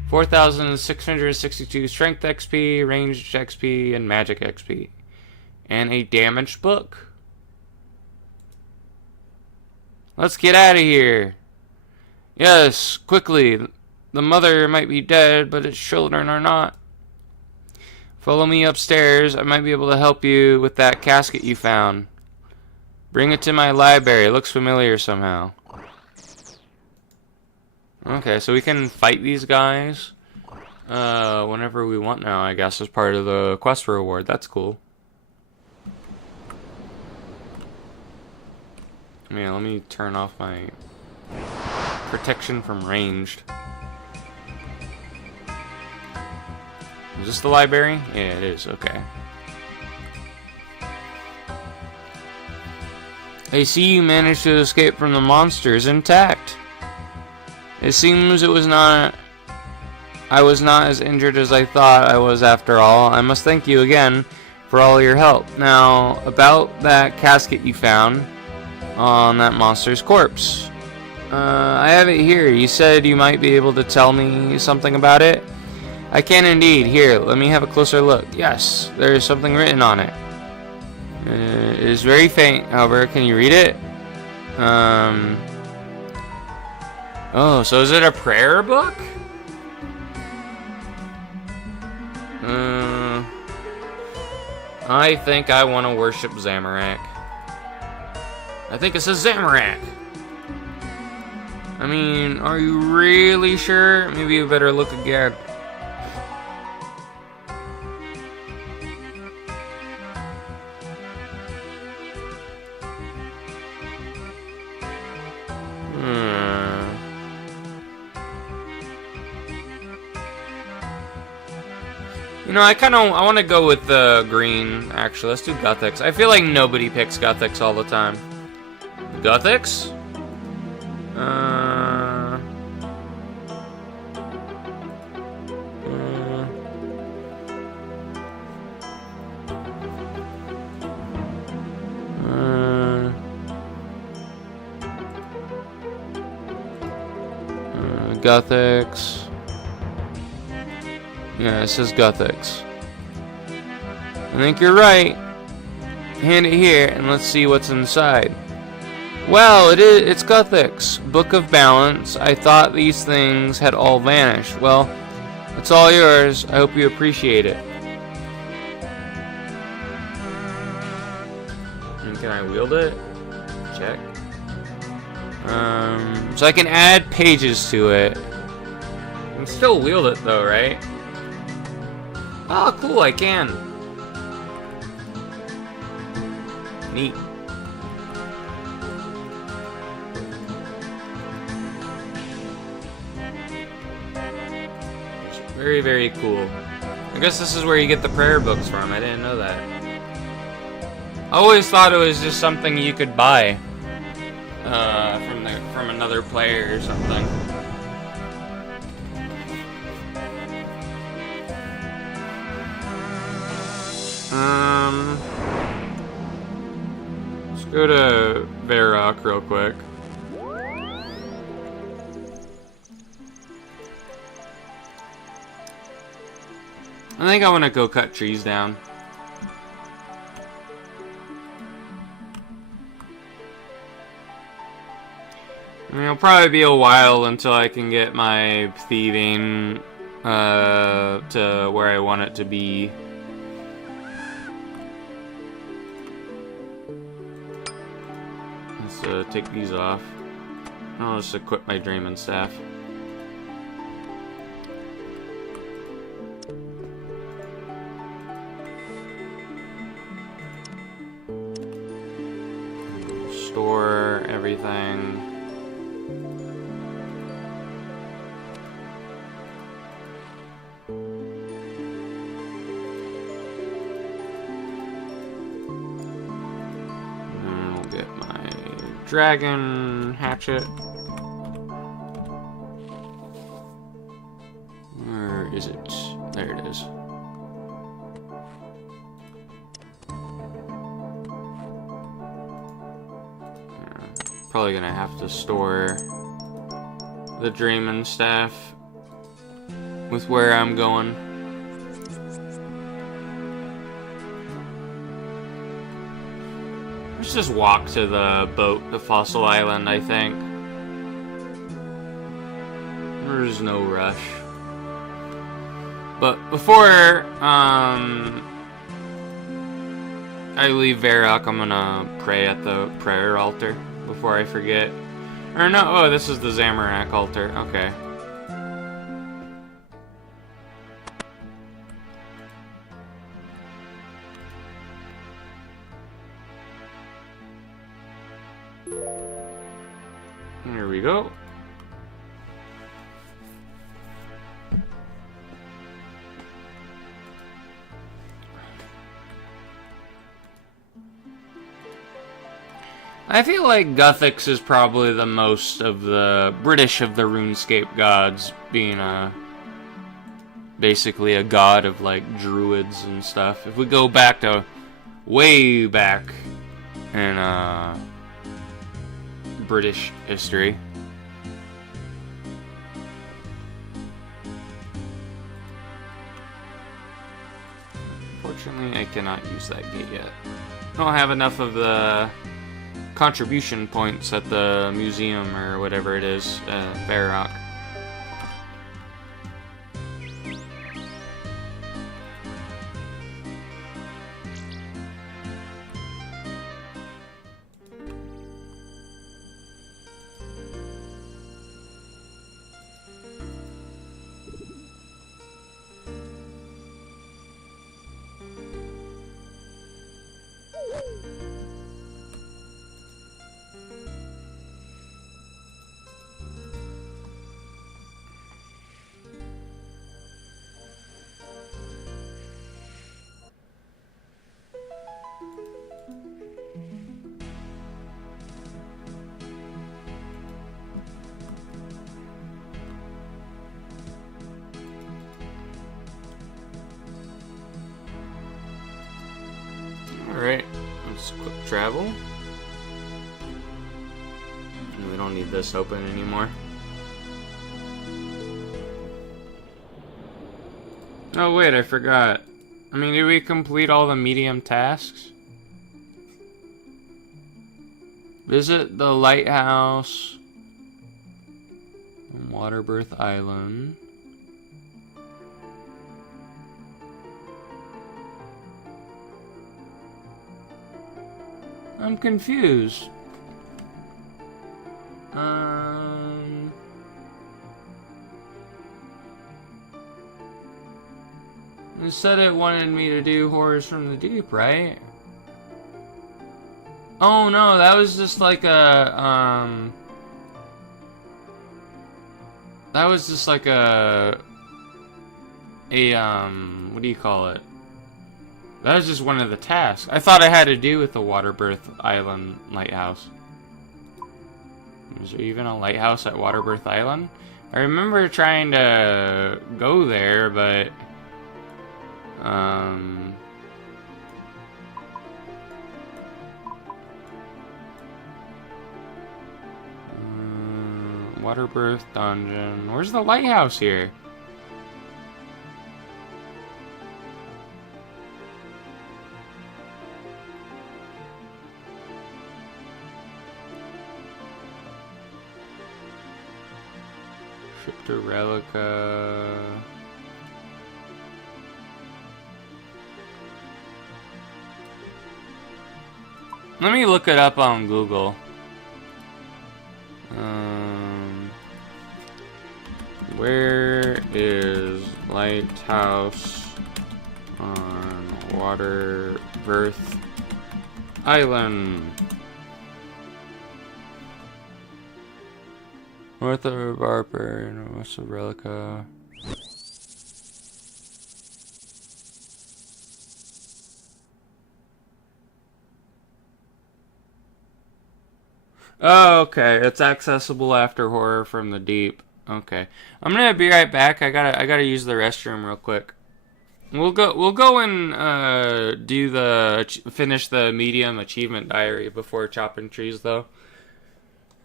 4,662 strength XP, ranged XP, and magic XP, and a damaged book. Let's get out of here. Yes, quickly. The mother might be dead, but its children are not. Follow me upstairs. I might be able to help you with that casket you found. Bring it to my library. It looks familiar somehow. Okay, so we can fight these guys whenever we want now, I guess, as part of the quest reward. That's cool. I mean, let me turn off my protection from ranged. Is this the library? Yeah, it is. Okay. I see you managed to escape from the monsters intact. It seems I was not as injured as I thought I was after all. I must thank you again for all your help. Now, about that casket you found on that monster's corpse. I have it here. You said you might be able to tell me something about it. I can indeed. Here, let me have a closer look. Yes, there is something written on it. It is very faint, however. Can you read it? Oh, so is it a prayer book? I think I want to worship Zamorak. I think it says Zamorak. I mean, are you really sure? Maybe you better look again. You know, I want to go with the green, actually. Let's do Gothics. I feel like nobody picks Gothics all the time. Gothics? Gothics. Yeah, it says Gothics. I think you're right. Hand it here and let's see what's inside. Well, it's Gothics. Book of Balance. I thought these things had all vanished. Well, it's all yours. I hope you appreciate it. And can I wield it? Check. So I can add pages to it. I can still wield it though, right? Oh, cool, I can. Neat. Very, very cool. I guess this is where you get the prayer books from. I didn't know that. I always thought it was just something you could buy from another player or something. Let's go to Varrock real quick. I think I want to go cut trees down. I mean, it'll probably be a while until I can get my thieving to where I want it to be. Let's take these off. I'll just equip my Dreaming Staff. Store everything. And I'll get my dragon hatchet. Where is it? There it is. Probably gonna have to store the Dreaming Staff with where I'm going. Let's just walk to the boat to Fossil Island, I think. There's no rush. But before I leave Varrock, I'm gonna pray at the prayer altar before I forget. Or no, oh, this is the Zamorak altar. Okay. Here we go. I feel like Gothics is probably the most of the British of the RuneScape gods, being basically a god of like druids and stuff. If we go back to way back in British history. Unfortunately, I cannot use that gate yet. I don't have enough of the contribution points at the museum or whatever it is at Varrock. Alright, let's click travel. And we don't need this open anymore. Oh wait, I forgot. I mean, did we complete all the medium tasks? Visit the lighthouse on Waterbirth Island. I'm confused. It said it wanted me to do Horrors from the Deep, right? Oh no, that was just like a, that was just like a, what do you call it? That was just one of the tasks. I thought it had to do with the Waterbirth Island lighthouse. Is there even a lighthouse at Waterbirth Island? I remember trying to go there, but Waterbirth Dungeon. Where's the lighthouse here? Crypto Relica. Let me look it up on Google. Where is lighthouse on Waterbirth Island? North of Barber, west of Relica. Oh, okay. It's accessible after Horror from the Deep. Okay. I'm gonna be right back. I gotta use the restroom real quick. We'll go and finish the medium achievement diary before chopping trees though.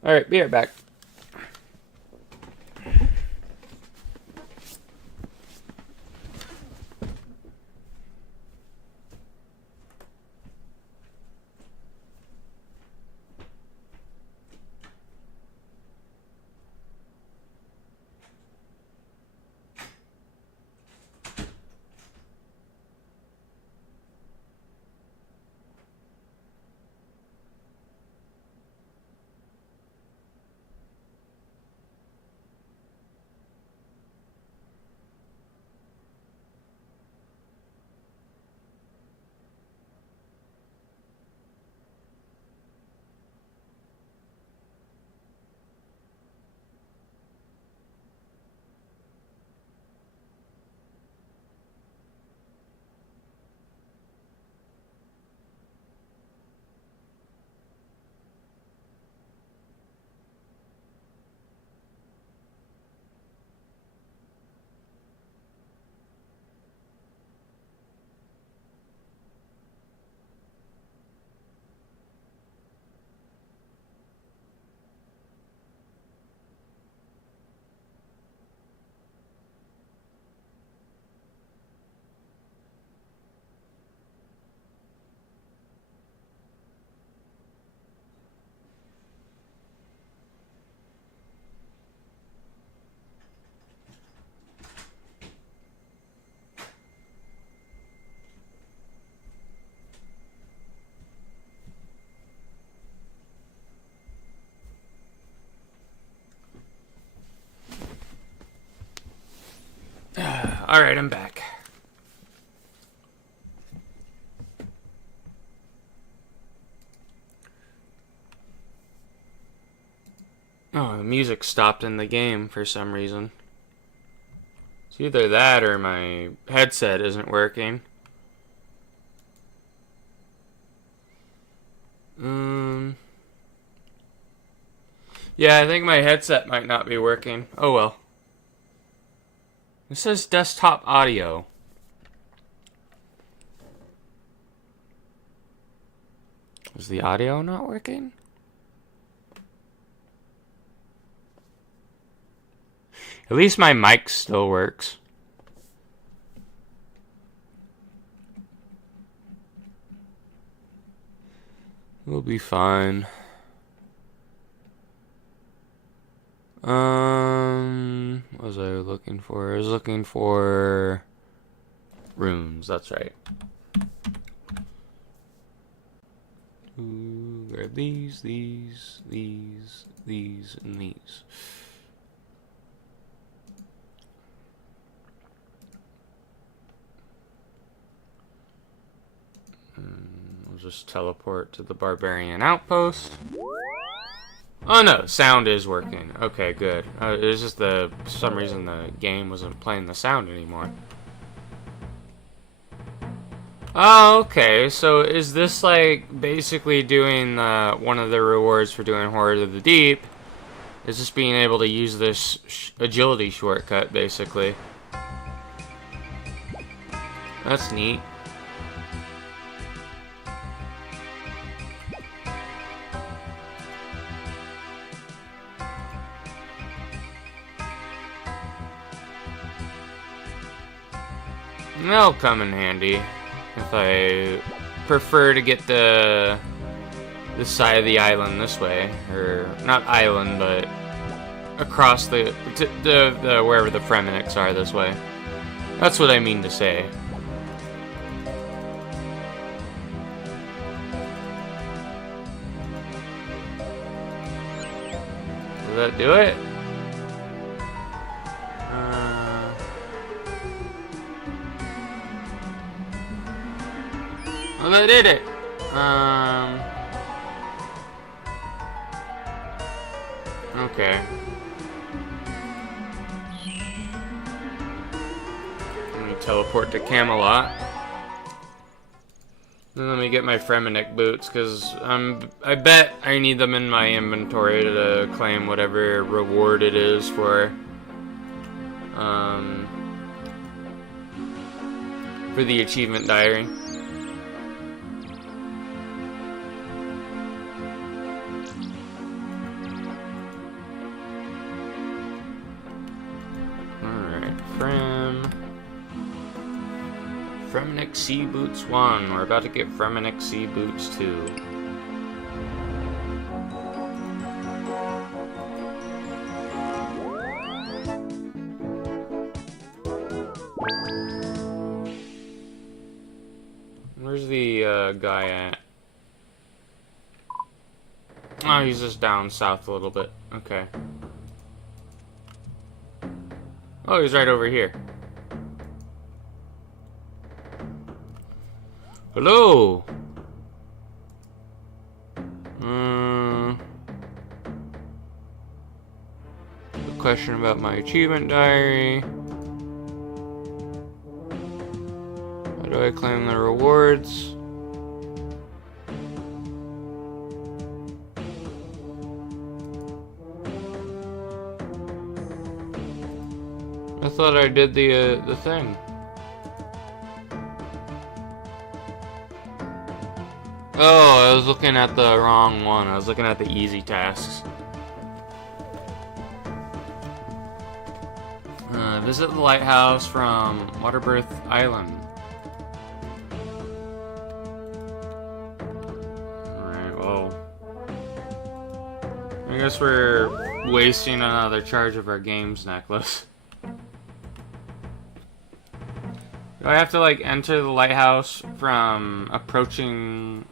Alright, be right back. Alright, I'm back. Oh, the music stopped in the game for some reason. It's either that or my headset isn't working. Yeah, I think my headset might not be working. Oh well. It says desktop audio. Is the audio not working? At least my mic still works. We'll be fine. What was I looking for? I was looking for runes, that's right. Ooh, grab these, and these. We'll just teleport to the barbarian outpost. Oh no, sound is working. Okay, good. It's just for some reason the game wasn't playing the sound anymore. Oh, okay. So is this like basically doing one of the rewards for doing Horror of the Deep? Is just being able to use this agility shortcut, basically. That's neat. That'll come in handy if I prefer to get the side of the island this way, or not island, but across the wherever the Freminniks are this way. That's what I mean to say. Will that do it? Well, that did it. Okay. Let me teleport to Camelot. Then let me get my Freminnik boots, because I bet I need them in my inventory to claim whatever reward it is for the achievement diary. Freminnik Sea Boots 1. We're about to get Freminnik Sea Boots 2. Where's the guy at? Oh, he's just down south a little bit. Okay. Oh, he's right over here. Hello. A question about my achievement diary. How do I claim the rewards? I thought I did the thing. Oh, I was looking at the wrong one. I was looking at the easy tasks. Visit the lighthouse from Waterbirth Island. Alright, well, I guess we're wasting another charge of our games necklace. Do I have to, like, enter the lighthouse from approaching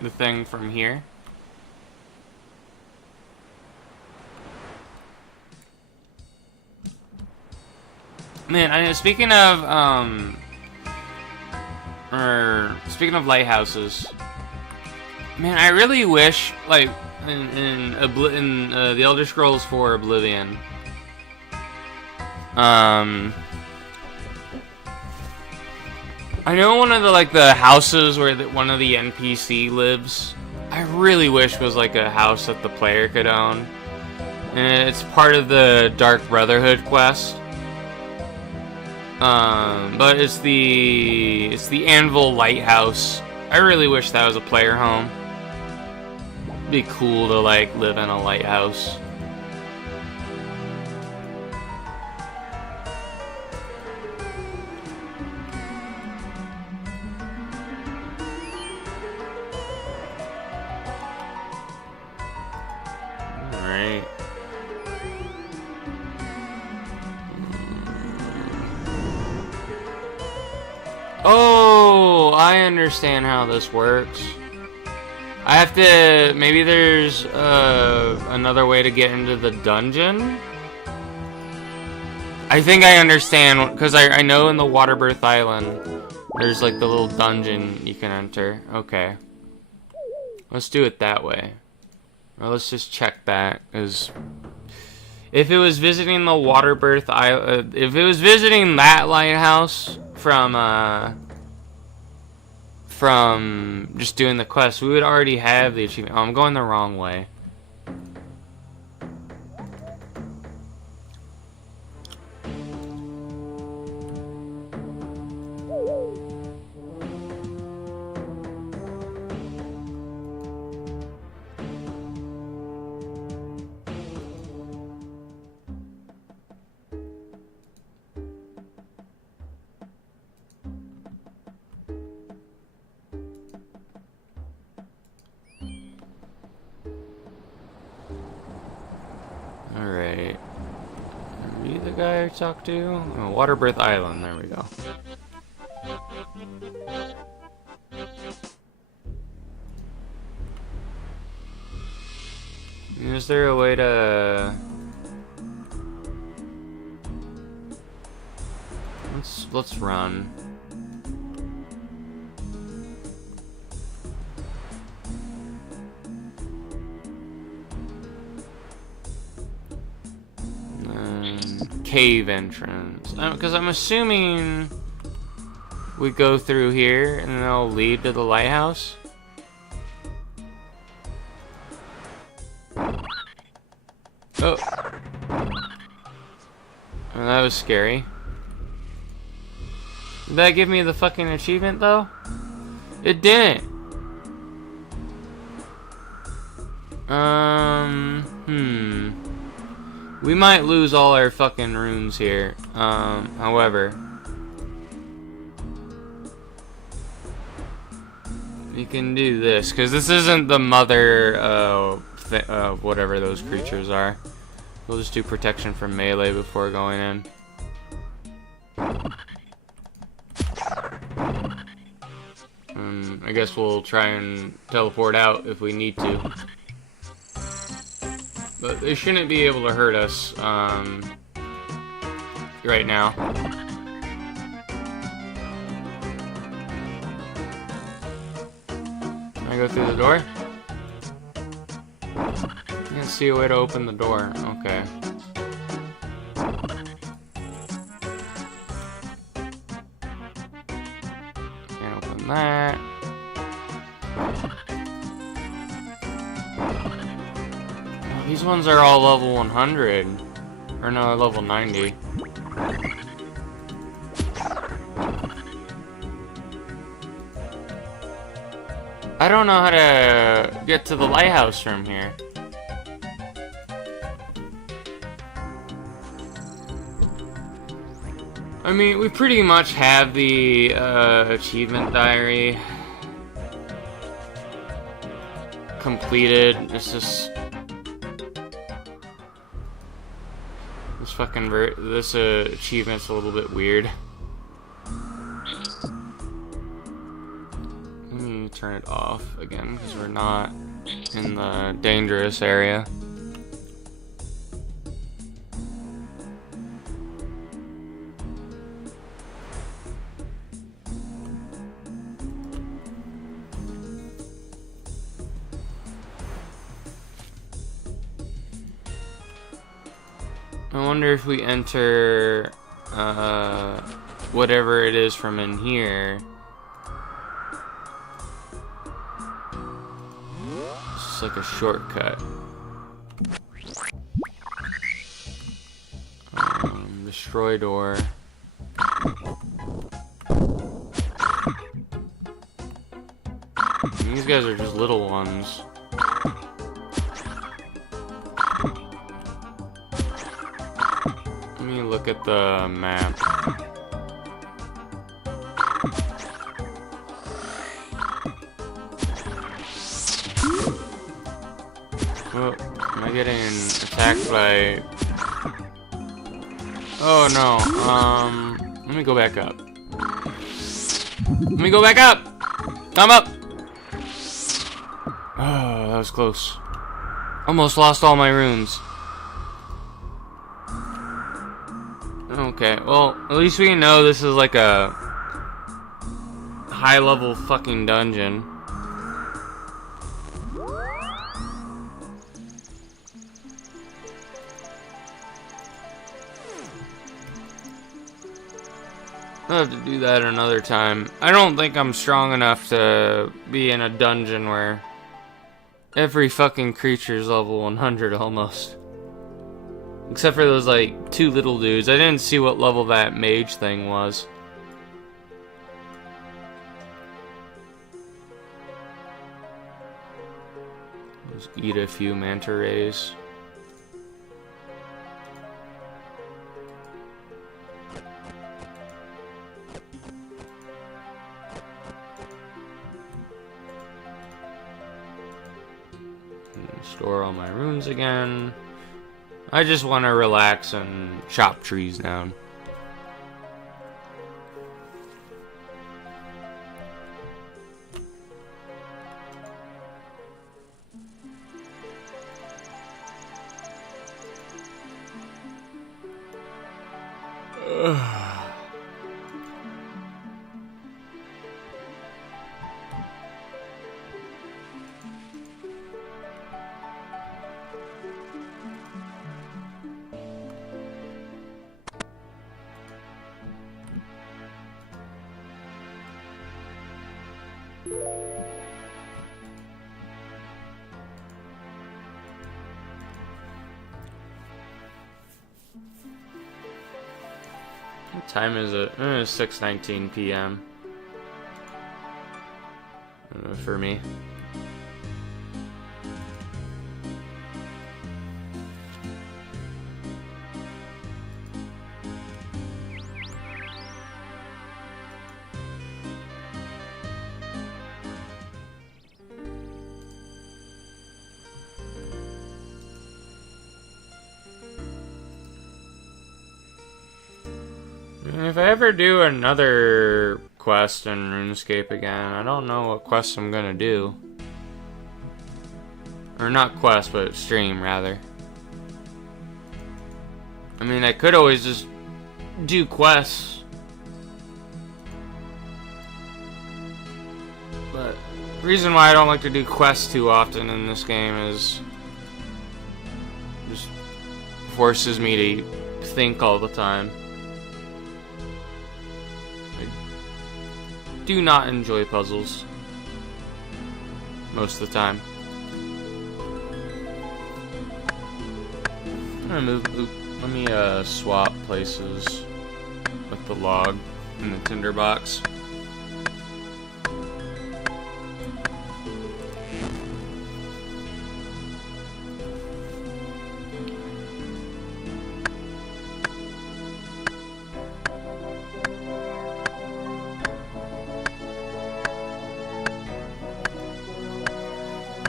the thing from here? Man, speaking of lighthouses, man, I really wish, like, in the Elder Scrolls 4 Oblivion, I know one of the houses where one of the NPC lives, I really wish was like a house that the player could own. And it's part of the Dark Brotherhood quest. But it's the Anvil Lighthouse I really wish that was a player home. It'd be cool to like live in a lighthouse. Alright. Oh, I understand how this works. I have to... Maybe there's another way to get into the dungeon? I think I understand, because I know in the Waterbirth Island, there's like the little dungeon you can enter. Okay. Let's do it that way. Well, let's just check that, because... If it was visiting the Waterbirth Island... if it was visiting that lighthouse from just doing the quest, we would already have the achievement. Oh, I'm going the wrong way. Alright. Are you the guy I talked to? Oh, Waterbirth Island, there we go. Is there a way to... Let's run. Cave entrance. Because I'm assuming we go through here and it'll lead to the lighthouse. Oh. Oh, that was scary. Did that give me the fucking achievement though? It didn't. We might lose all our fucking runes here. However, we can do this, because this isn't the mother, whatever those creatures are. We'll just do protection from melee before going in. I guess we'll try and teleport out if we need to. But they shouldn't be able to hurt us, right now. Can I go through the door? I can't see a way to open the door. Okay. Can't open that. These ones are all level 100. Or no, level 90. I don't know how to get to the lighthouse from here. I mean, we pretty much have the achievement diary completed. It's just... this achievement's a little bit weird. Let me turn it off again because we're not in the dangerous area. I wonder if we enter whatever it is from in here. It's just like a shortcut. Destroy door. these guys are just little ones. Let me look at the map. Oh, am I getting attacked by... Oh no, let me go back up. Let me go back up! I'm up! Oh, that was close. Almost lost all my runes. Okay, well, at least we know this is like a high-level fucking dungeon. I'll have to do that another time. I don't think I'm strong enough to be in a dungeon where every fucking creature's level 100 almost. Except for those, like, 2 little dudes. I didn't see what level that mage thing was. Let's eat a few manta rays. Store all my runes again. I just want to relax and chop trees down. What time is it? It's 6:19 p.m. For me. If I ever do another quest in RuneScape again, I don't know what quest I'm gonna do. Or not quest, but stream, rather. I mean, I could always just do quests. But the reason why I don't like to do quests too often in this game is just forces me to think all the time. Do not enjoy puzzles most of the time. I'm gonna move. Let me swap places with the log and the tinderbox.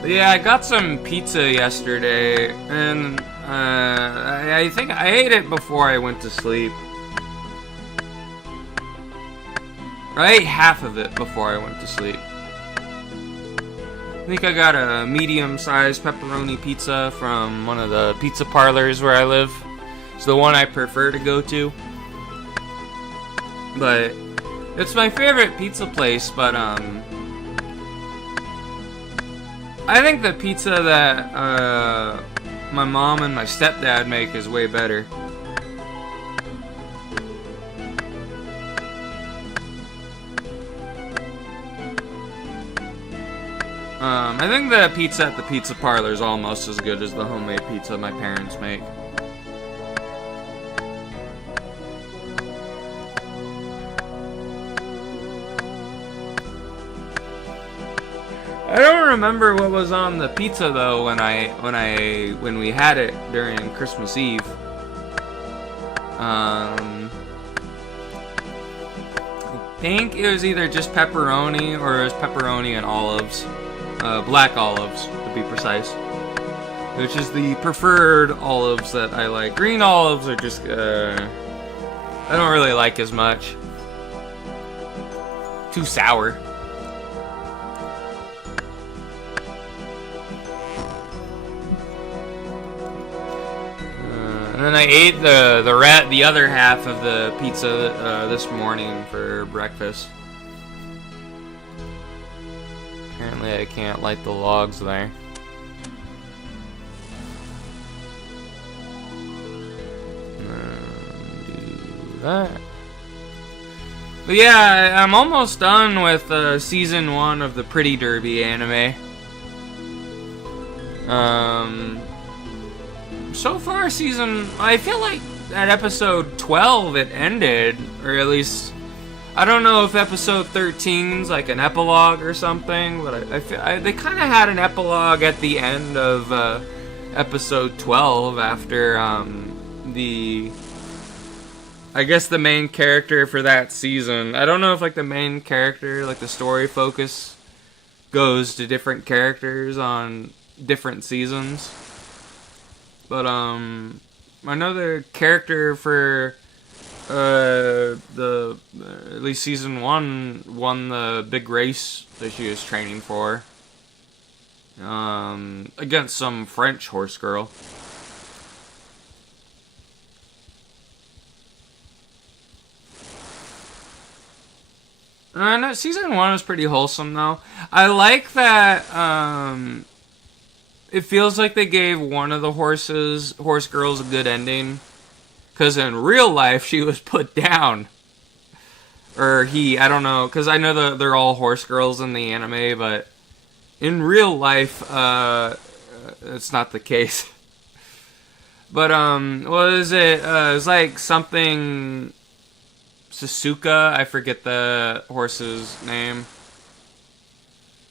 Yeah, I got some pizza yesterday, and I think I ate it before I went to sleep. I ate half of it before I went to sleep. I think I got a medium-sized pepperoni pizza from one of the pizza parlors where I live. It's the one I prefer to go to. But it's my favorite pizza place, but I think the pizza that my mom and my stepdad make is way better. I think the pizza at the pizza parlor is almost as good as the homemade pizza my parents make. I don't don't remember what was on the pizza though when we had it during Christmas Eve. I think it was either just pepperoni or it was pepperoni and olives, black olives to be precise, which is the preferred olives that I like. Green olives are just I don't really like as much. Too sour. And then I ate the other half of the pizza this morning for breakfast. Apparently I can't light the logs there. Do that. But yeah, I'm almost done with season 1 of the Pretty Derby anime. So far, I feel like at episode 12 it ended, or at least, I don't know if episode 13's like an epilogue or something, but I feel they kind of had an epilogue at the end of episode 12 after I guess the main character for that season. I don't know if like the main character, like the story focus, goes to different characters on different seasons. But I know the character for the at least season 1 won the big race that she was training for against some French horse girl. No, season 1 was pretty wholesome though. I like that it feels like they gave one of the horse girls a good ending. Because in real life, she was put down. Or he, I don't know. Because I know they're all horse girls in the anime, but in real life, it's not the case. But, what is it? It's like something Susuka. I forget the horse's name.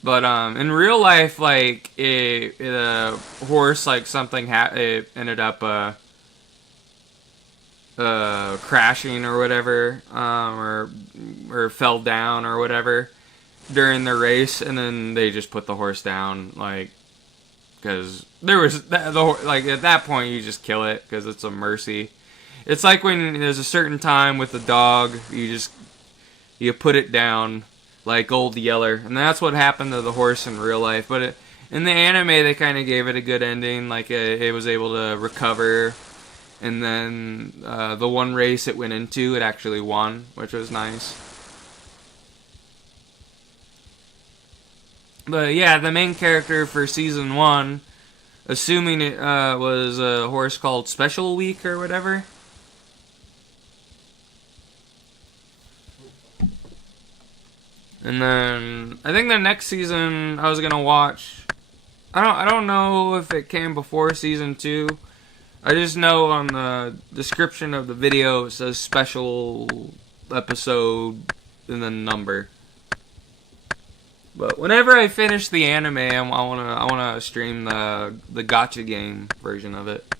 But in real life, like a horse, like something it ended up crashing or whatever, or fell down or whatever during the race, and then they just put the horse down, like because there was like at that point you just kill it because it's a mercy. It's like when there's a certain time with the dog, you put it down. Like Old Yeller, and that's what happened to the horse in real life. But in the anime, they kind of gave it a good ending. Like it was able to recover, and then the one race it went into, it actually won, which was nice. But yeah, the main character for season 1, assuming it was a horse called Special Week or whatever. And then I think the next season I was gonna watch. I don't know if it came before season 2. I just know on the description of the video it says special episode and then number. But whenever I finish the anime, I wanna stream the gacha game version of it.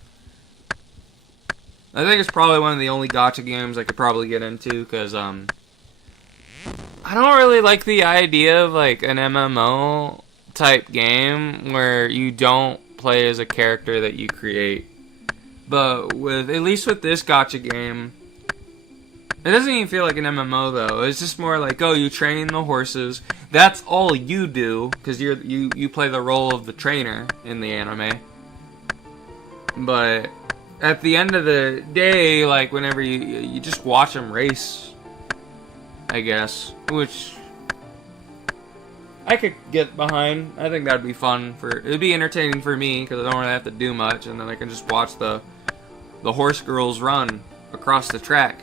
I think it's probably one of the only gacha games I could probably get into because I don't really like the idea of like an MMO type game where you don't play as a character that you create. But at least with this gacha game, it doesn't even feel like an MMO though. It's just more like, oh, you train the horses. That's all you do because you play the role of the trainer in the anime. But at the end of the day, like whenever you just watch them race, I guess, which I could get behind. I think that'd be fun it'd be entertaining for me because I don't really have to do much, and then I can just watch the horse girls run across the track.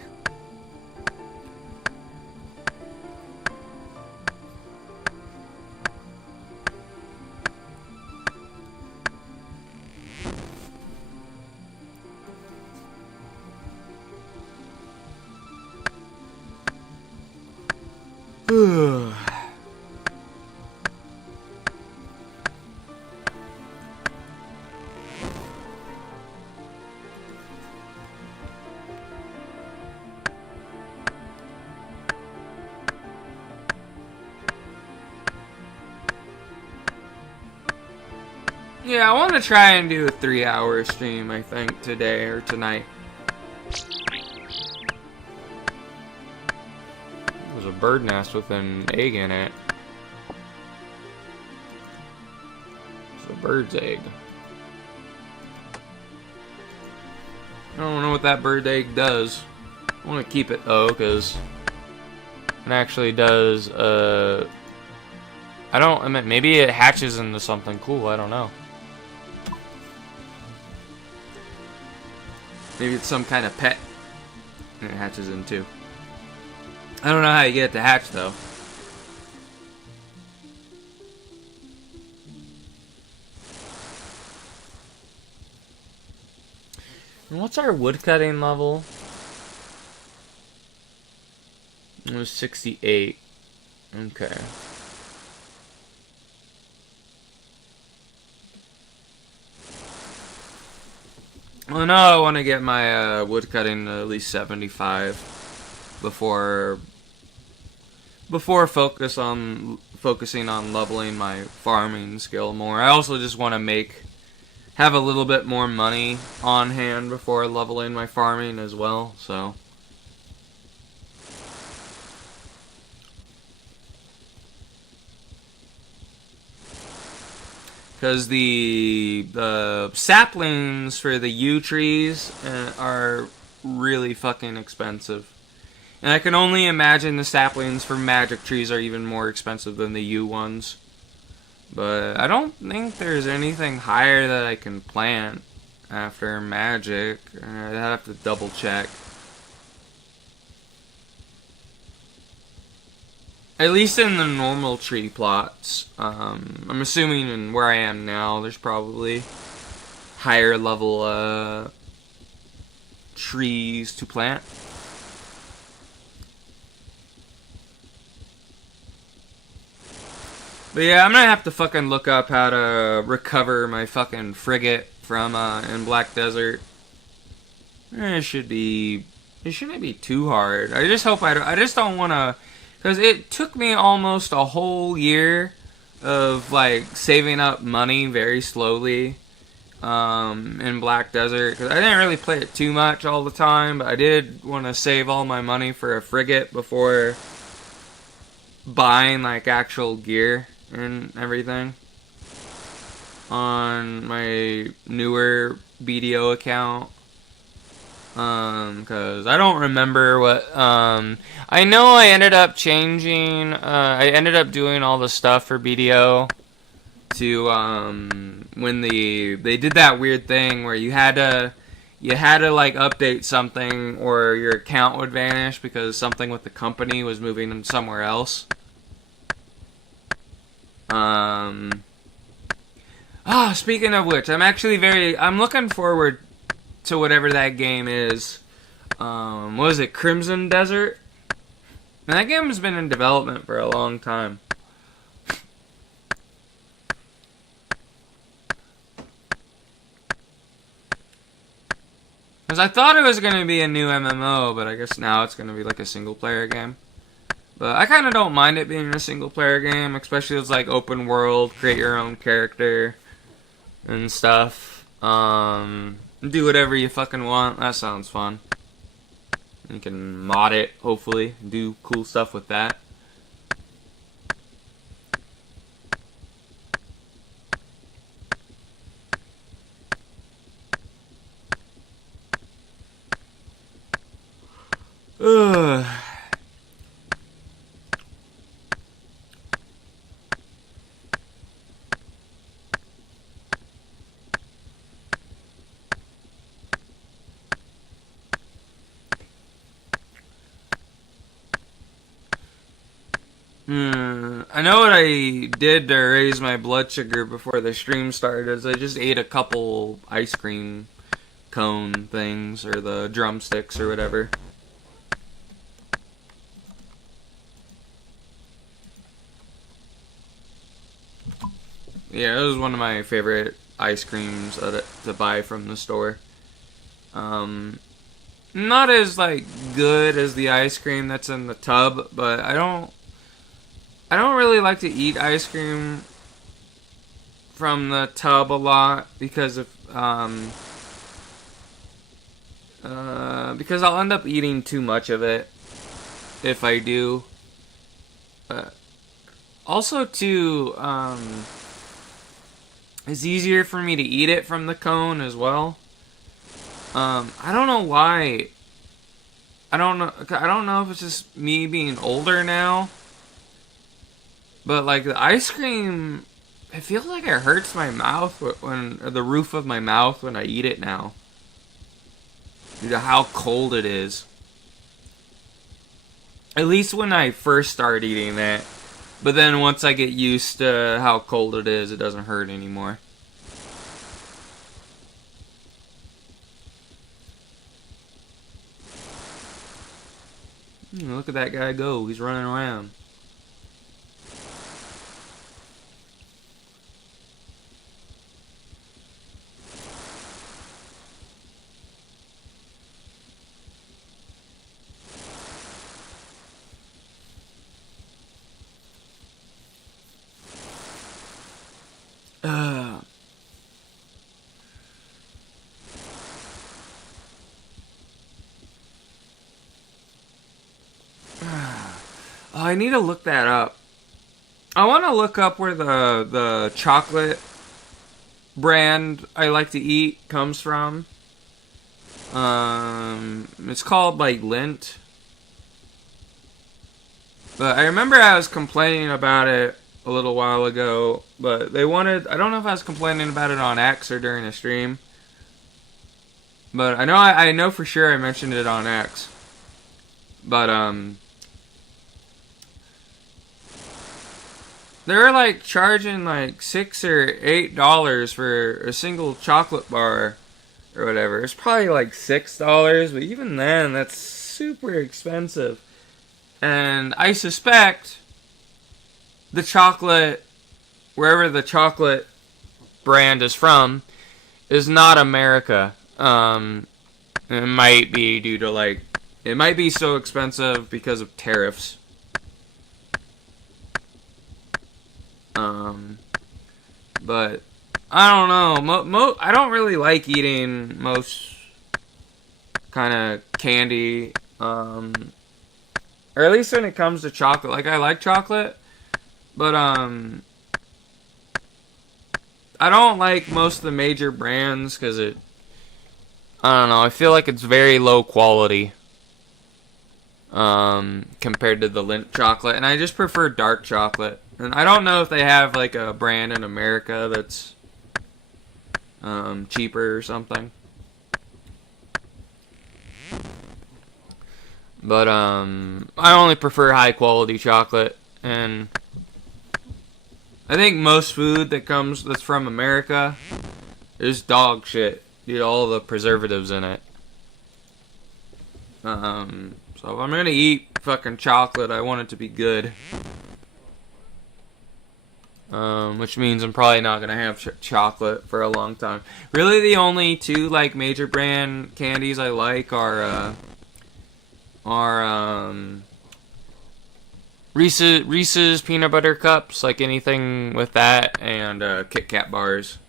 Yeah, I want to try and do a 3-hour stream, I think, today or tonight. There's a bird nest with an egg in it. It's a bird's egg. I don't know what that bird egg does. I want to keep it though, because it actually does, I mean, maybe it hatches into something cool, I don't know. Maybe it's some kind of pet and it hatches into. I don't know how you get it to hatch though. And what's our woodcutting level? It was 68. Okay. Well, now I want to get my woodcutting to at least 75 before focusing on leveling my farming skill more. I also just want to have a little bit more money on hand before leveling my farming as well, so. Because the saplings for the yew trees are really fucking expensive. And I can only imagine the saplings for magic trees are even more expensive than the yew ones. But I don't think there's anything higher that I can plant after magic. I'd have to double check. At least in the normal tree plots. I'm assuming in where I am now, there's probably higher level trees to plant. But yeah, I'm gonna have to fucking look up how to recover my fucking frigate from in Black Desert. It shouldn't be too hard. I just hope I just don't want to, because it took me almost a whole year of like saving up money very slowly in Black Desert, because I didn't really play it too much all the time, but I did want to save all my money for a frigate before buying like actual gear and everything on my newer BDO account. Because I don't remember what, I know I ended up changing, I ended up doing all the stuff for BDO to, when they did that weird thing where you had to like update something or your account would vanish because something with the company was moving somewhere else. Speaking of which, I'm looking forward to whatever that game is. What was it, Crimson Desert? And that game has been in development for a long time. Because I thought it was going to be a new MMO, but I guess now it's going to be like a single player game. But I kind of don't mind it being a single player game, especially it's like open world, create your own character and stuff. Do whatever you fucking want. That sounds fun. You can mod it, hopefully. Do cool stuff with that. Ugh. I know what I did to raise my blood sugar before the stream started is I just ate a couple ice cream cone things, or the drumsticks or whatever. Yeah, it was one of my favorite ice creams to buy from the store. Not as like good as the ice cream that's in the tub, but I don't really like to eat ice cream from the tub a lot because of because I'll end up eating too much of it if I do. Also, too, it's easier for me to eat it from the cone as well. I don't know why. I don't know if it's just me being older now. But like the ice cream, it feels like it hurts my mouth when or the roof of my mouth when I eat it now. Due to how cold it is. At least when I first start eating that. But then once I get used to how cold it is, it doesn't hurt anymore. Look at that guy go. He's running around. Oh, I need to look that up. I want to look up where the chocolate brand I like to eat comes from. It's called like Lindt. But I remember I was complaining about it a little while ago, but they wanted, I don't know if I was complaining about it on X or during a stream. But I know for sure I mentioned it on X. But they're like charging like $6 or $8 for a single chocolate bar or whatever. It's probably like $6, but even then that's super expensive. And I suspect the chocolate, wherever the chocolate brand is from, is not America. It might be due to like, it might be so expensive because of tariffs. But I don't know. I don't really like eating most kind of candy. Or at least when it comes to chocolate. Like I like chocolate, but I don't like most of the major brands because I don't know. I feel like it's very low quality compared to the Lindt chocolate, and I just prefer dark chocolate. And I don't know if they have like a brand in America that's cheaper or something. But I only prefer high quality chocolate, and I think most food that's from America is dog shit. Due to all the preservatives in it. So if I'm gonna eat fucking chocolate, I want it to be good. Which means I'm probably not gonna have chocolate for a long time. Really, the only two like major brand candies I like are Reese's peanut butter cups, like anything with that, and Kit Kat bars.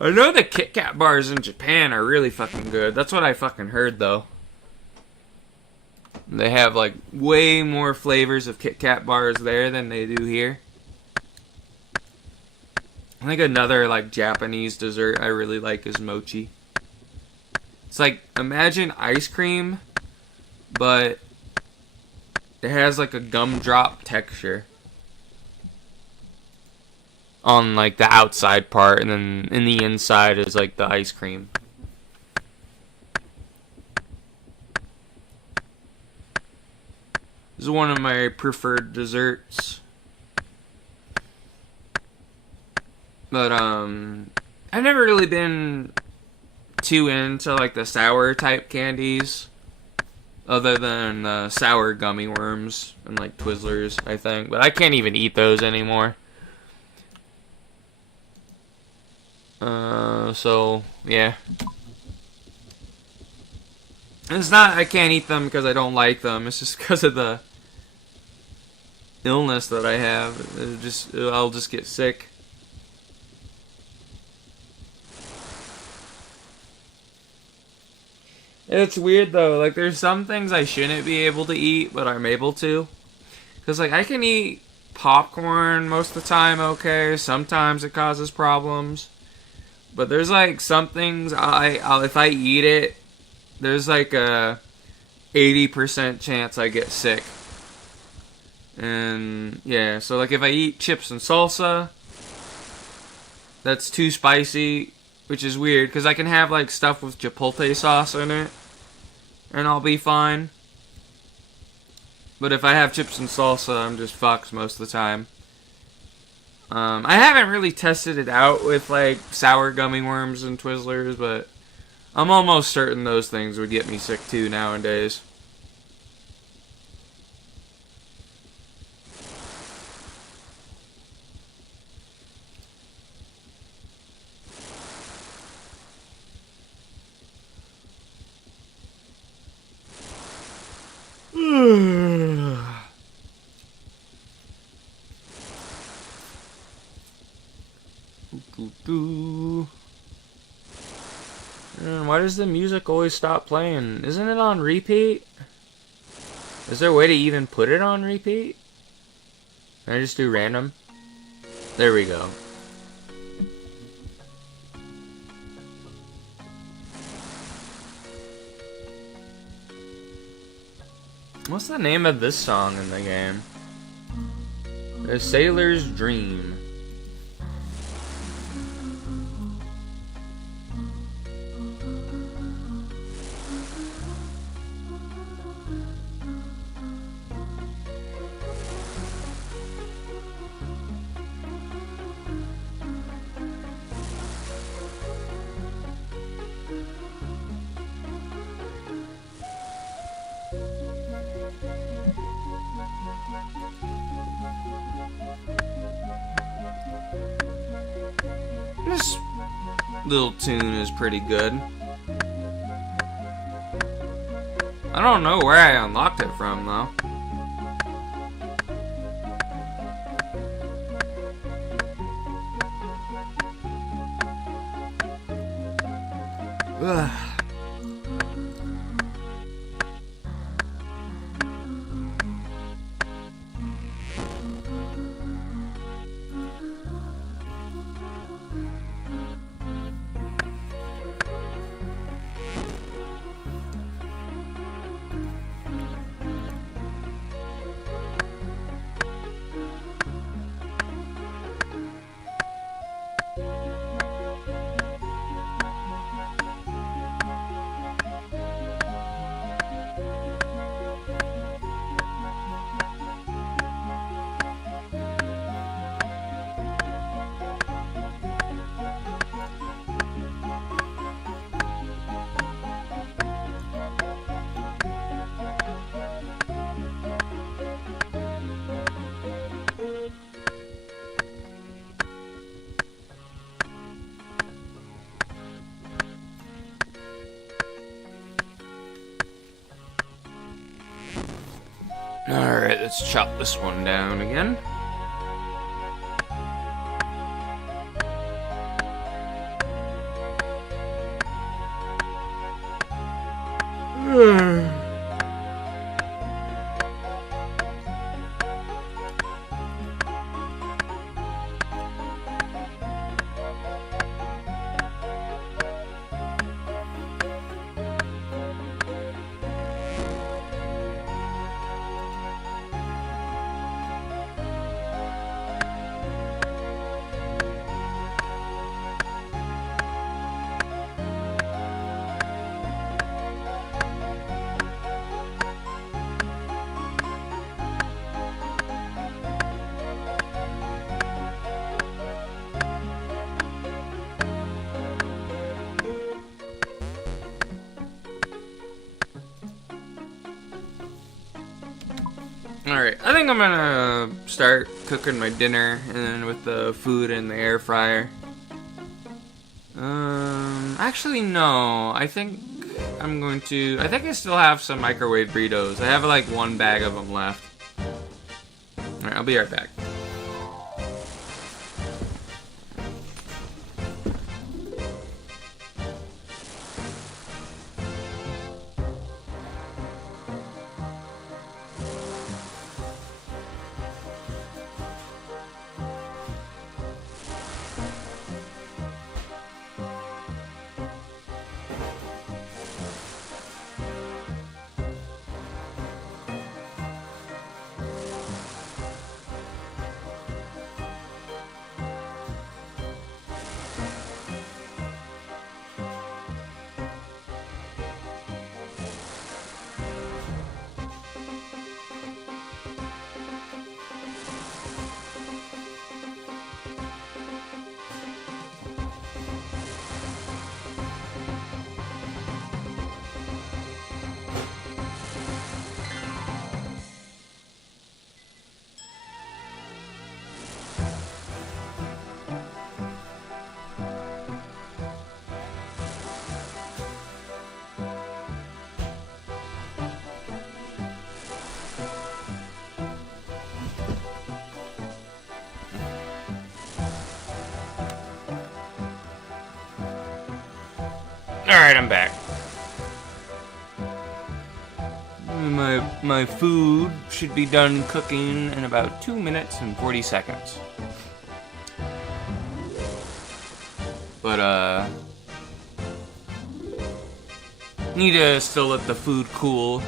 I know the Kit Kat bars in Japan are really fucking good. That's what I fucking heard, though. They have, like, way more flavors of Kit Kat bars there than they do here. I think another, like, Japanese dessert I really like is mochi. It's like, imagine ice cream, but it has, like, a gumdrop texture on like the outside part, and then in the inside is like the ice cream. This is one of my preferred desserts. But I've never really been too into like the sour type candies, other than sour gummy worms and like Twizzlers, I think. But I can't even eat those anymore. So, yeah. It's not I can't eat them because I don't like them. It's just because of the illness that I have. I'll just get sick. It's weird though. Like there's some things I shouldn't be able to eat, but I'm able to. Cause like I can eat popcorn most of the time. Okay, sometimes it causes problems. But there's like some things I'll if I eat it, there's like a 80% chance I get sick. And yeah, so like if I eat chips and salsa, that's too spicy, which is weird because I can have like stuff with chipotle sauce in it, and I'll be fine. But if I have chips and salsa, I'm just fucked most of the time. I haven't really tested it out with like sour gummy worms and Twizzlers, but I'm almost certain those things would get me sick too nowadays. Man, why does the music always stop playing? Isn't it on repeat? Is there a way to even put it on repeat? Can I just do random? There we go. What's the name of this song in the game? A Sailor's Dream. This little tune is pretty good. I don't know where I unlocked it from, though. Ugh. Alright, let's chop this one down again. Alright, I think I'm gonna start cooking my dinner and with the food in the air fryer. Actually no, I think I'm going to... I think I still have some microwave burritos. I have like one bag of them left. Alright, I'll be right back. Alright, I'm back. My food should be done cooking in about 2 minutes and 40 seconds. But, need to still let the food cool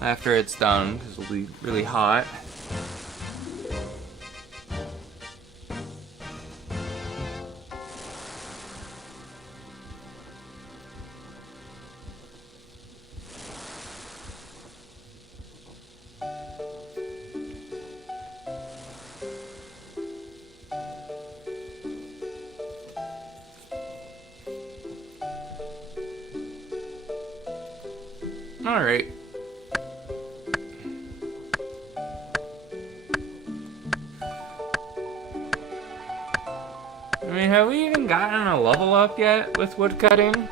after it's done, because it'll be really hot. Alright. I mean, have we even gotten a level up yet with woodcutting?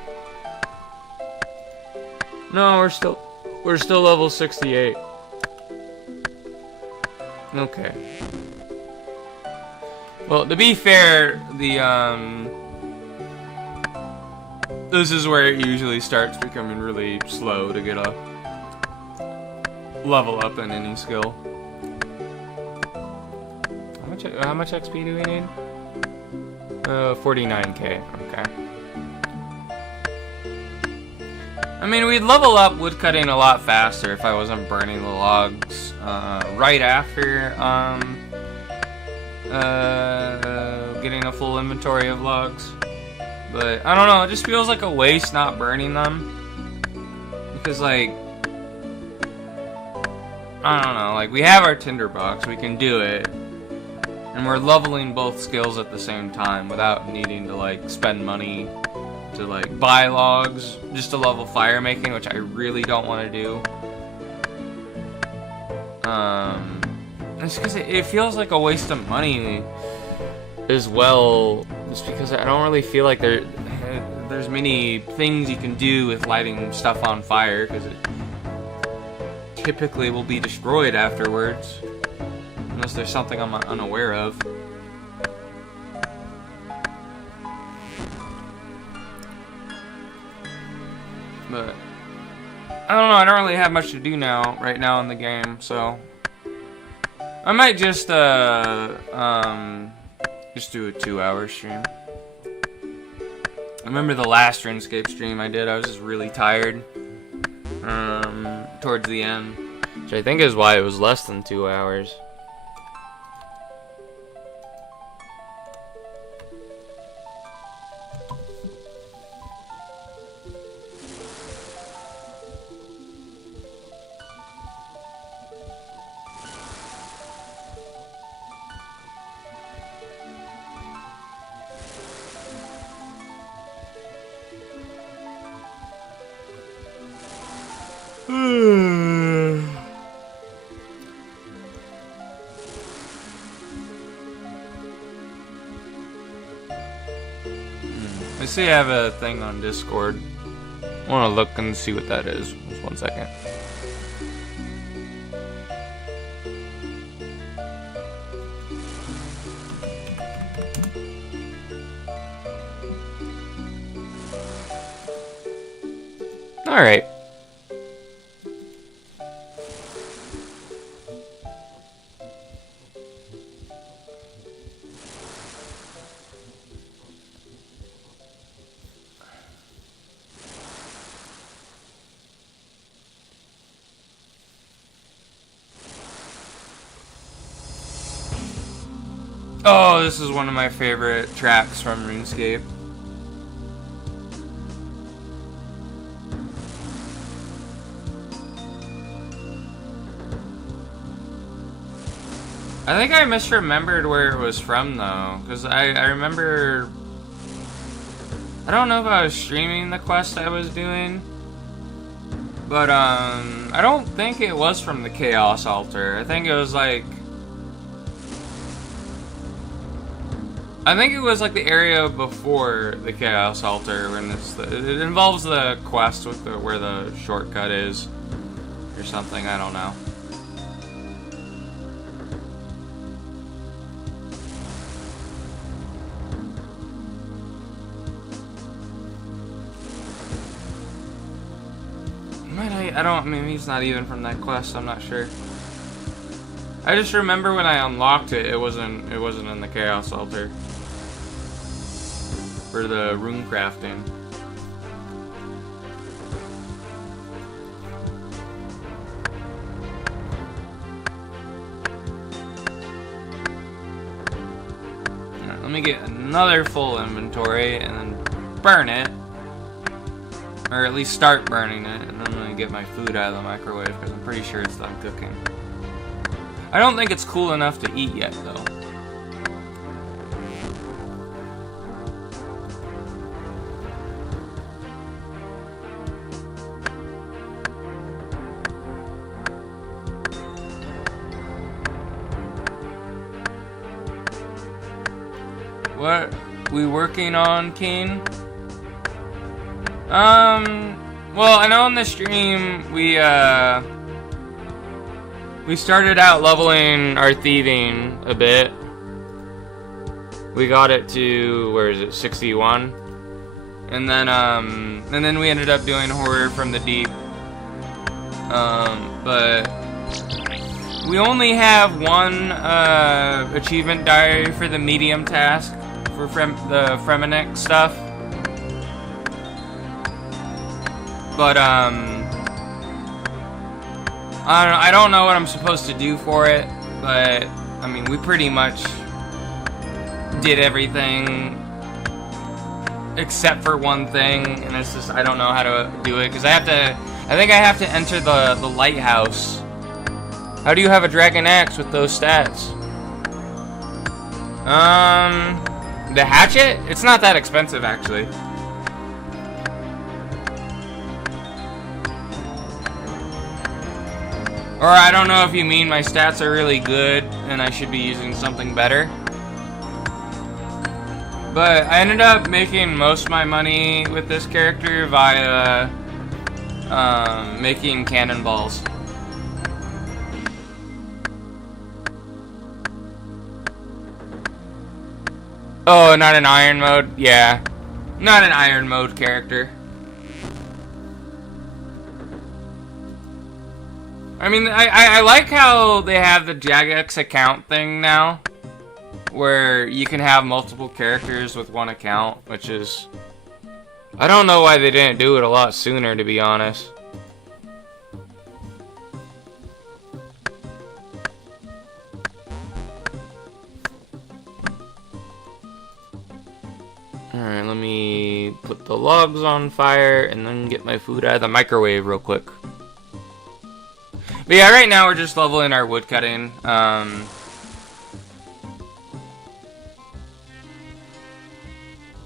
No, we're still level 68. Okay. Well, to be fair, this is where it usually starts becoming really slow to get a level up in any skill. How much XP do we need? 49k. Okay. I mean, we'd level up woodcutting a lot faster if I wasn't burning the logs right after getting a full inventory of logs. But, I don't know, it just feels like a waste not burning them. Because, like, I don't know, like, we have our tinderbox, we can do it. And we're leveling both skills at the same time without needing to, like, spend money to, like, buy logs just to level fire making, which I really don't want to do. It's because it feels like a waste of money as well. Just because I don't really feel like there's many things you can do with lighting stuff on fire, because it typically will be destroyed afterwards, unless there's something I'm unaware of. But I don't know, I don't really have much to do right now in the game, so I might just do a 2-hour stream. I remember the last Runescape stream I did, I was just really tired towards the end, which I think is why it was less than 2 hours. I see I have a thing on Discord. I want to look and see what that is. Just 1 second. Alright. Oh, this is one of my favorite tracks from RuneScape. I think I misremembered where it was from though, because I remember, I don't know if I was streaming the quest I was doing, but I don't think it was from the Chaos Altar. I think it was like, the area before the Chaos Altar, when it involves the quest with where the shortcut is, or something. I don't know. Maybe he's not even from that quest, I'm not sure. I just remember when I unlocked it, it wasn't in the Chaos Altar. For the rune crafting. Alright, let me get another full inventory and then burn it. Or at least start burning it, and then I'm gonna get my food out of the microwave because I'm pretty sure it's done cooking. I don't think it's cool enough to eat yet, though. What we working on, Keen? Well, I know in the stream we started out leveling our thieving a bit. We got it to, where is it, 61? And then we ended up doing Horror from the Deep. But we only have one achievement diary for the medium task for the Freminnik stuff. But, I don't know what I'm supposed to do for it, but, I mean, we pretty much did everything except for one thing, and it's just, I don't know how to do it, because I think I have to enter the lighthouse. How do you have a dragon axe with those stats? The hatchet? It's not that expensive, actually. Or I don't know if you mean my stats are really good and I should be using something better. But I ended up making most of my money with this character via making cannonballs. Oh, not an iron mode? Yeah. Not an iron mode character. I mean, I like how they have the Jagex account thing now, where you can have multiple characters with one account, which is... I don't know why they didn't do it a lot sooner, to be honest. Alright, let me put the logs on fire and then get my food out of the microwave real quick. But yeah, right now we're just leveling our woodcutting. I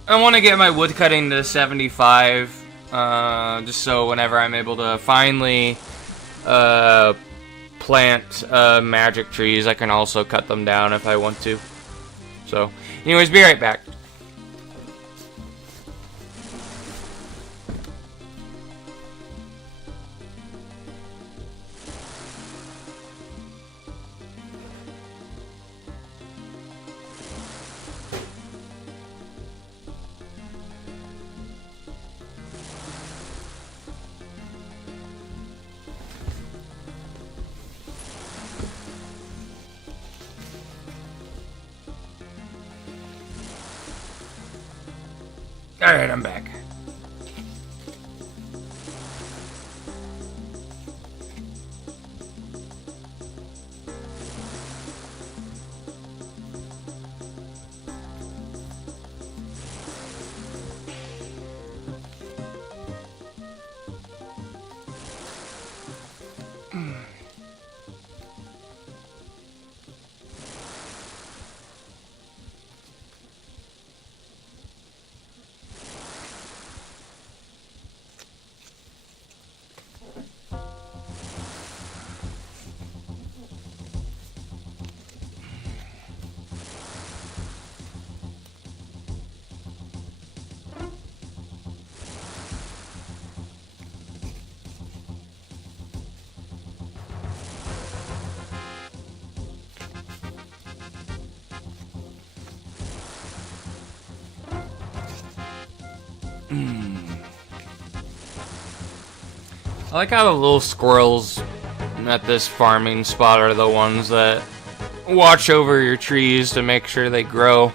want to get my woodcutting to 75, just so whenever I'm able to finally plant magic trees, I can also cut them down if I want to. So, anyways, be right back. Alright, I'm back. I like how the little squirrels at this farming spot are the ones that watch over your trees to make sure they grow.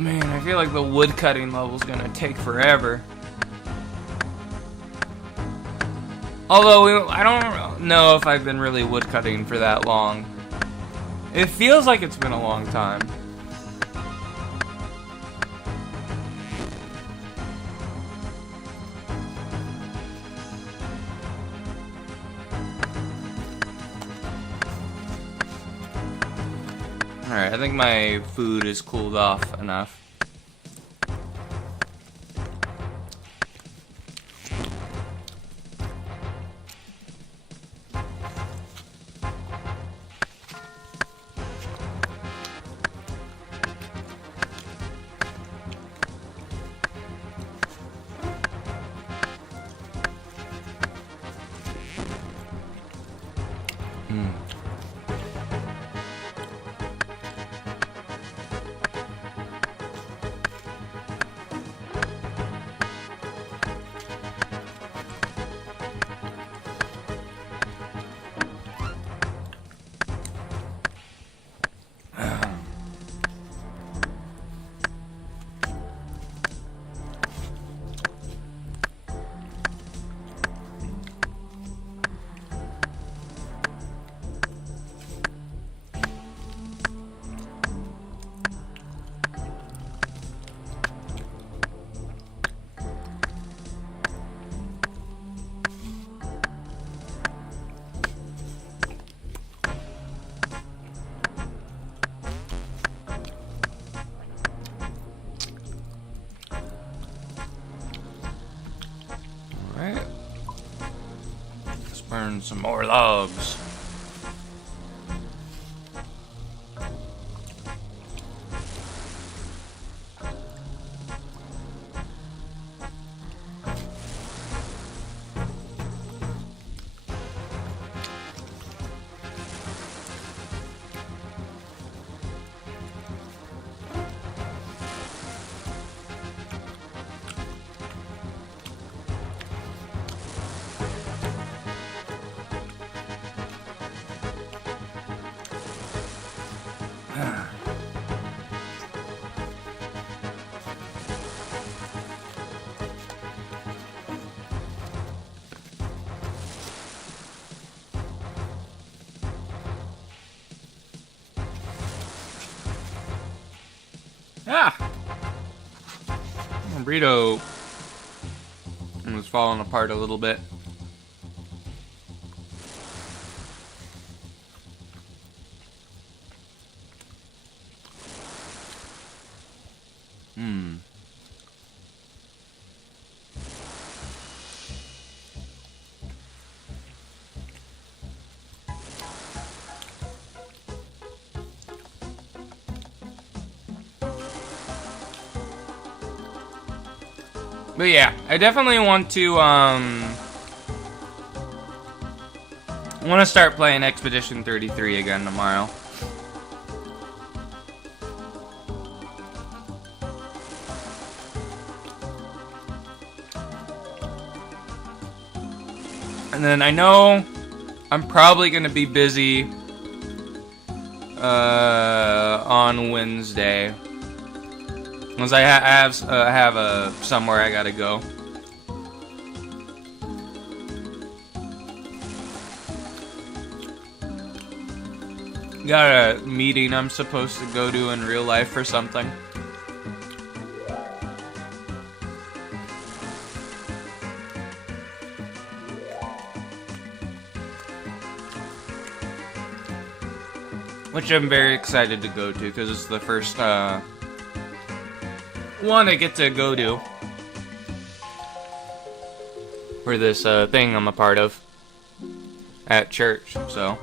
Man, I feel like the wood cutting level's gonna take forever. Although, I don't know if I've been really wood cutting for that long. It feels like it's been a long time. Alright, I think my food is cooled off enough. Alright. Let's burn some more logs. Ah! My burrito was falling apart a little bit. But yeah, I definitely want to start playing Expedition 33 again tomorrow. And then I know I'm probably gonna be busy on Wednesday, because I have somewhere I gotta go. Got a meeting I'm supposed to go to in real life for something. Which I'm very excited to go to, because it's the first one I get to go to for this thing I'm a part of at church, so.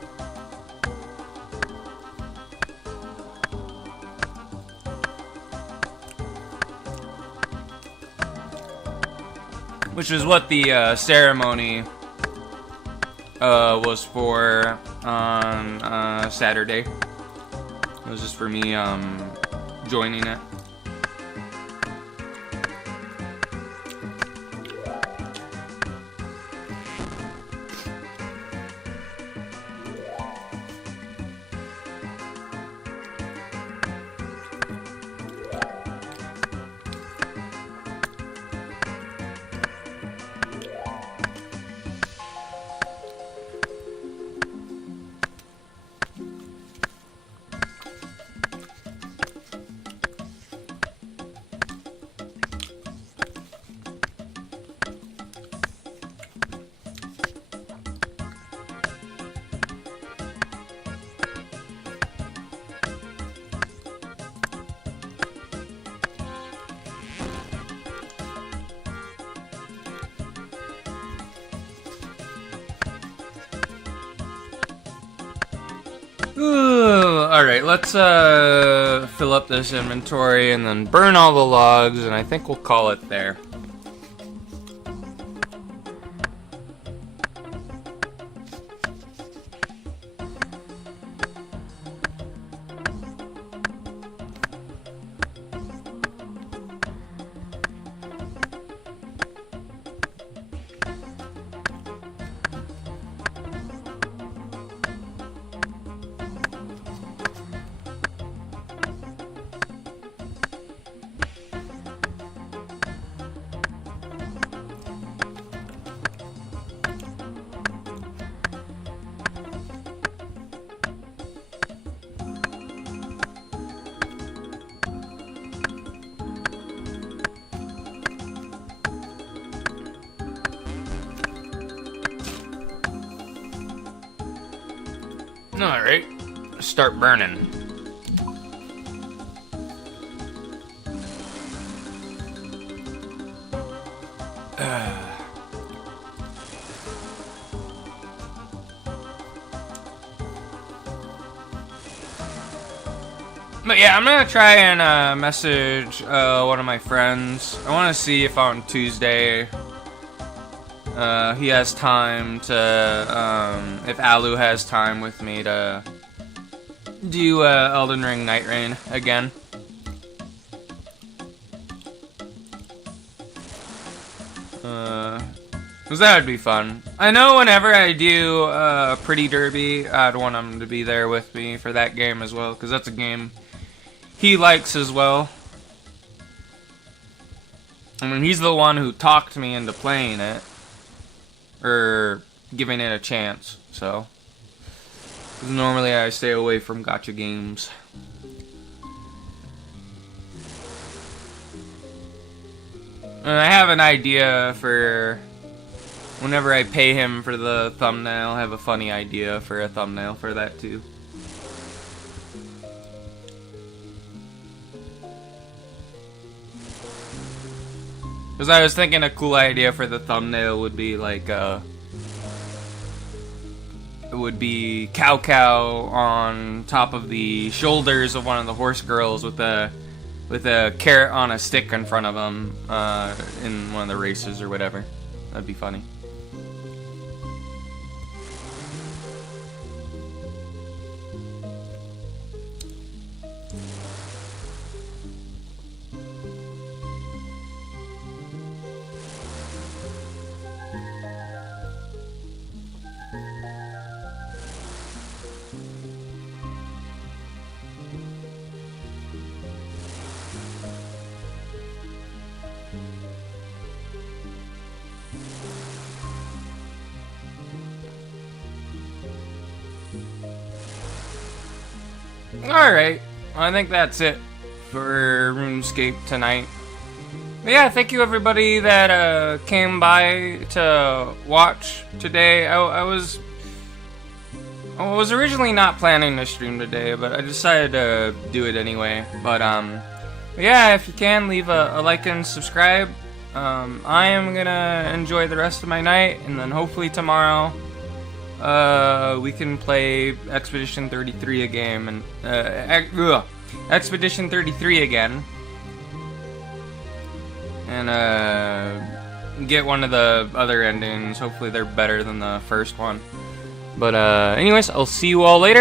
Which is what the ceremony was for on Saturday. It was just for me joining it. Alright, let's fill up this inventory and then burn all the logs, and I think we'll call it there. Alright, start burning. But yeah, I'm gonna try and message one of my friends. I want to see if on Tuesday he has time to, if Alu has time with me to do Elden Ring Night Rain again. Because that would be fun. I know whenever I do Pretty Derby, I'd want him to be there with me for that game as well, because that's a game he likes as well. I mean, he's the one who talked me into playing it, or giving it a chance, so. 'Cause normally I stay away from gacha games. And I have an idea for whenever I pay him for the thumbnail, I have a funny idea for a thumbnail for that too. Because I was thinking a cool idea for the thumbnail would be like, it would be Cow on top of the shoulders of one of the horse girls with a with a carrot on a stick in front of him in one of the races or whatever. That'd be funny. Alright, I think that's it for RuneScape tonight. But yeah, thank you everybody that came by to watch today. I was originally not planning to stream today, but I decided to do it anyway. But yeah, if you can, leave a like and subscribe. I am gonna enjoy the rest of my night, and then hopefully tomorrow we can play Expedition 33 again, and Expedition 33 again, and get one of the other endings. Hopefully they're better than the first one. But anyways, I'll see you all later.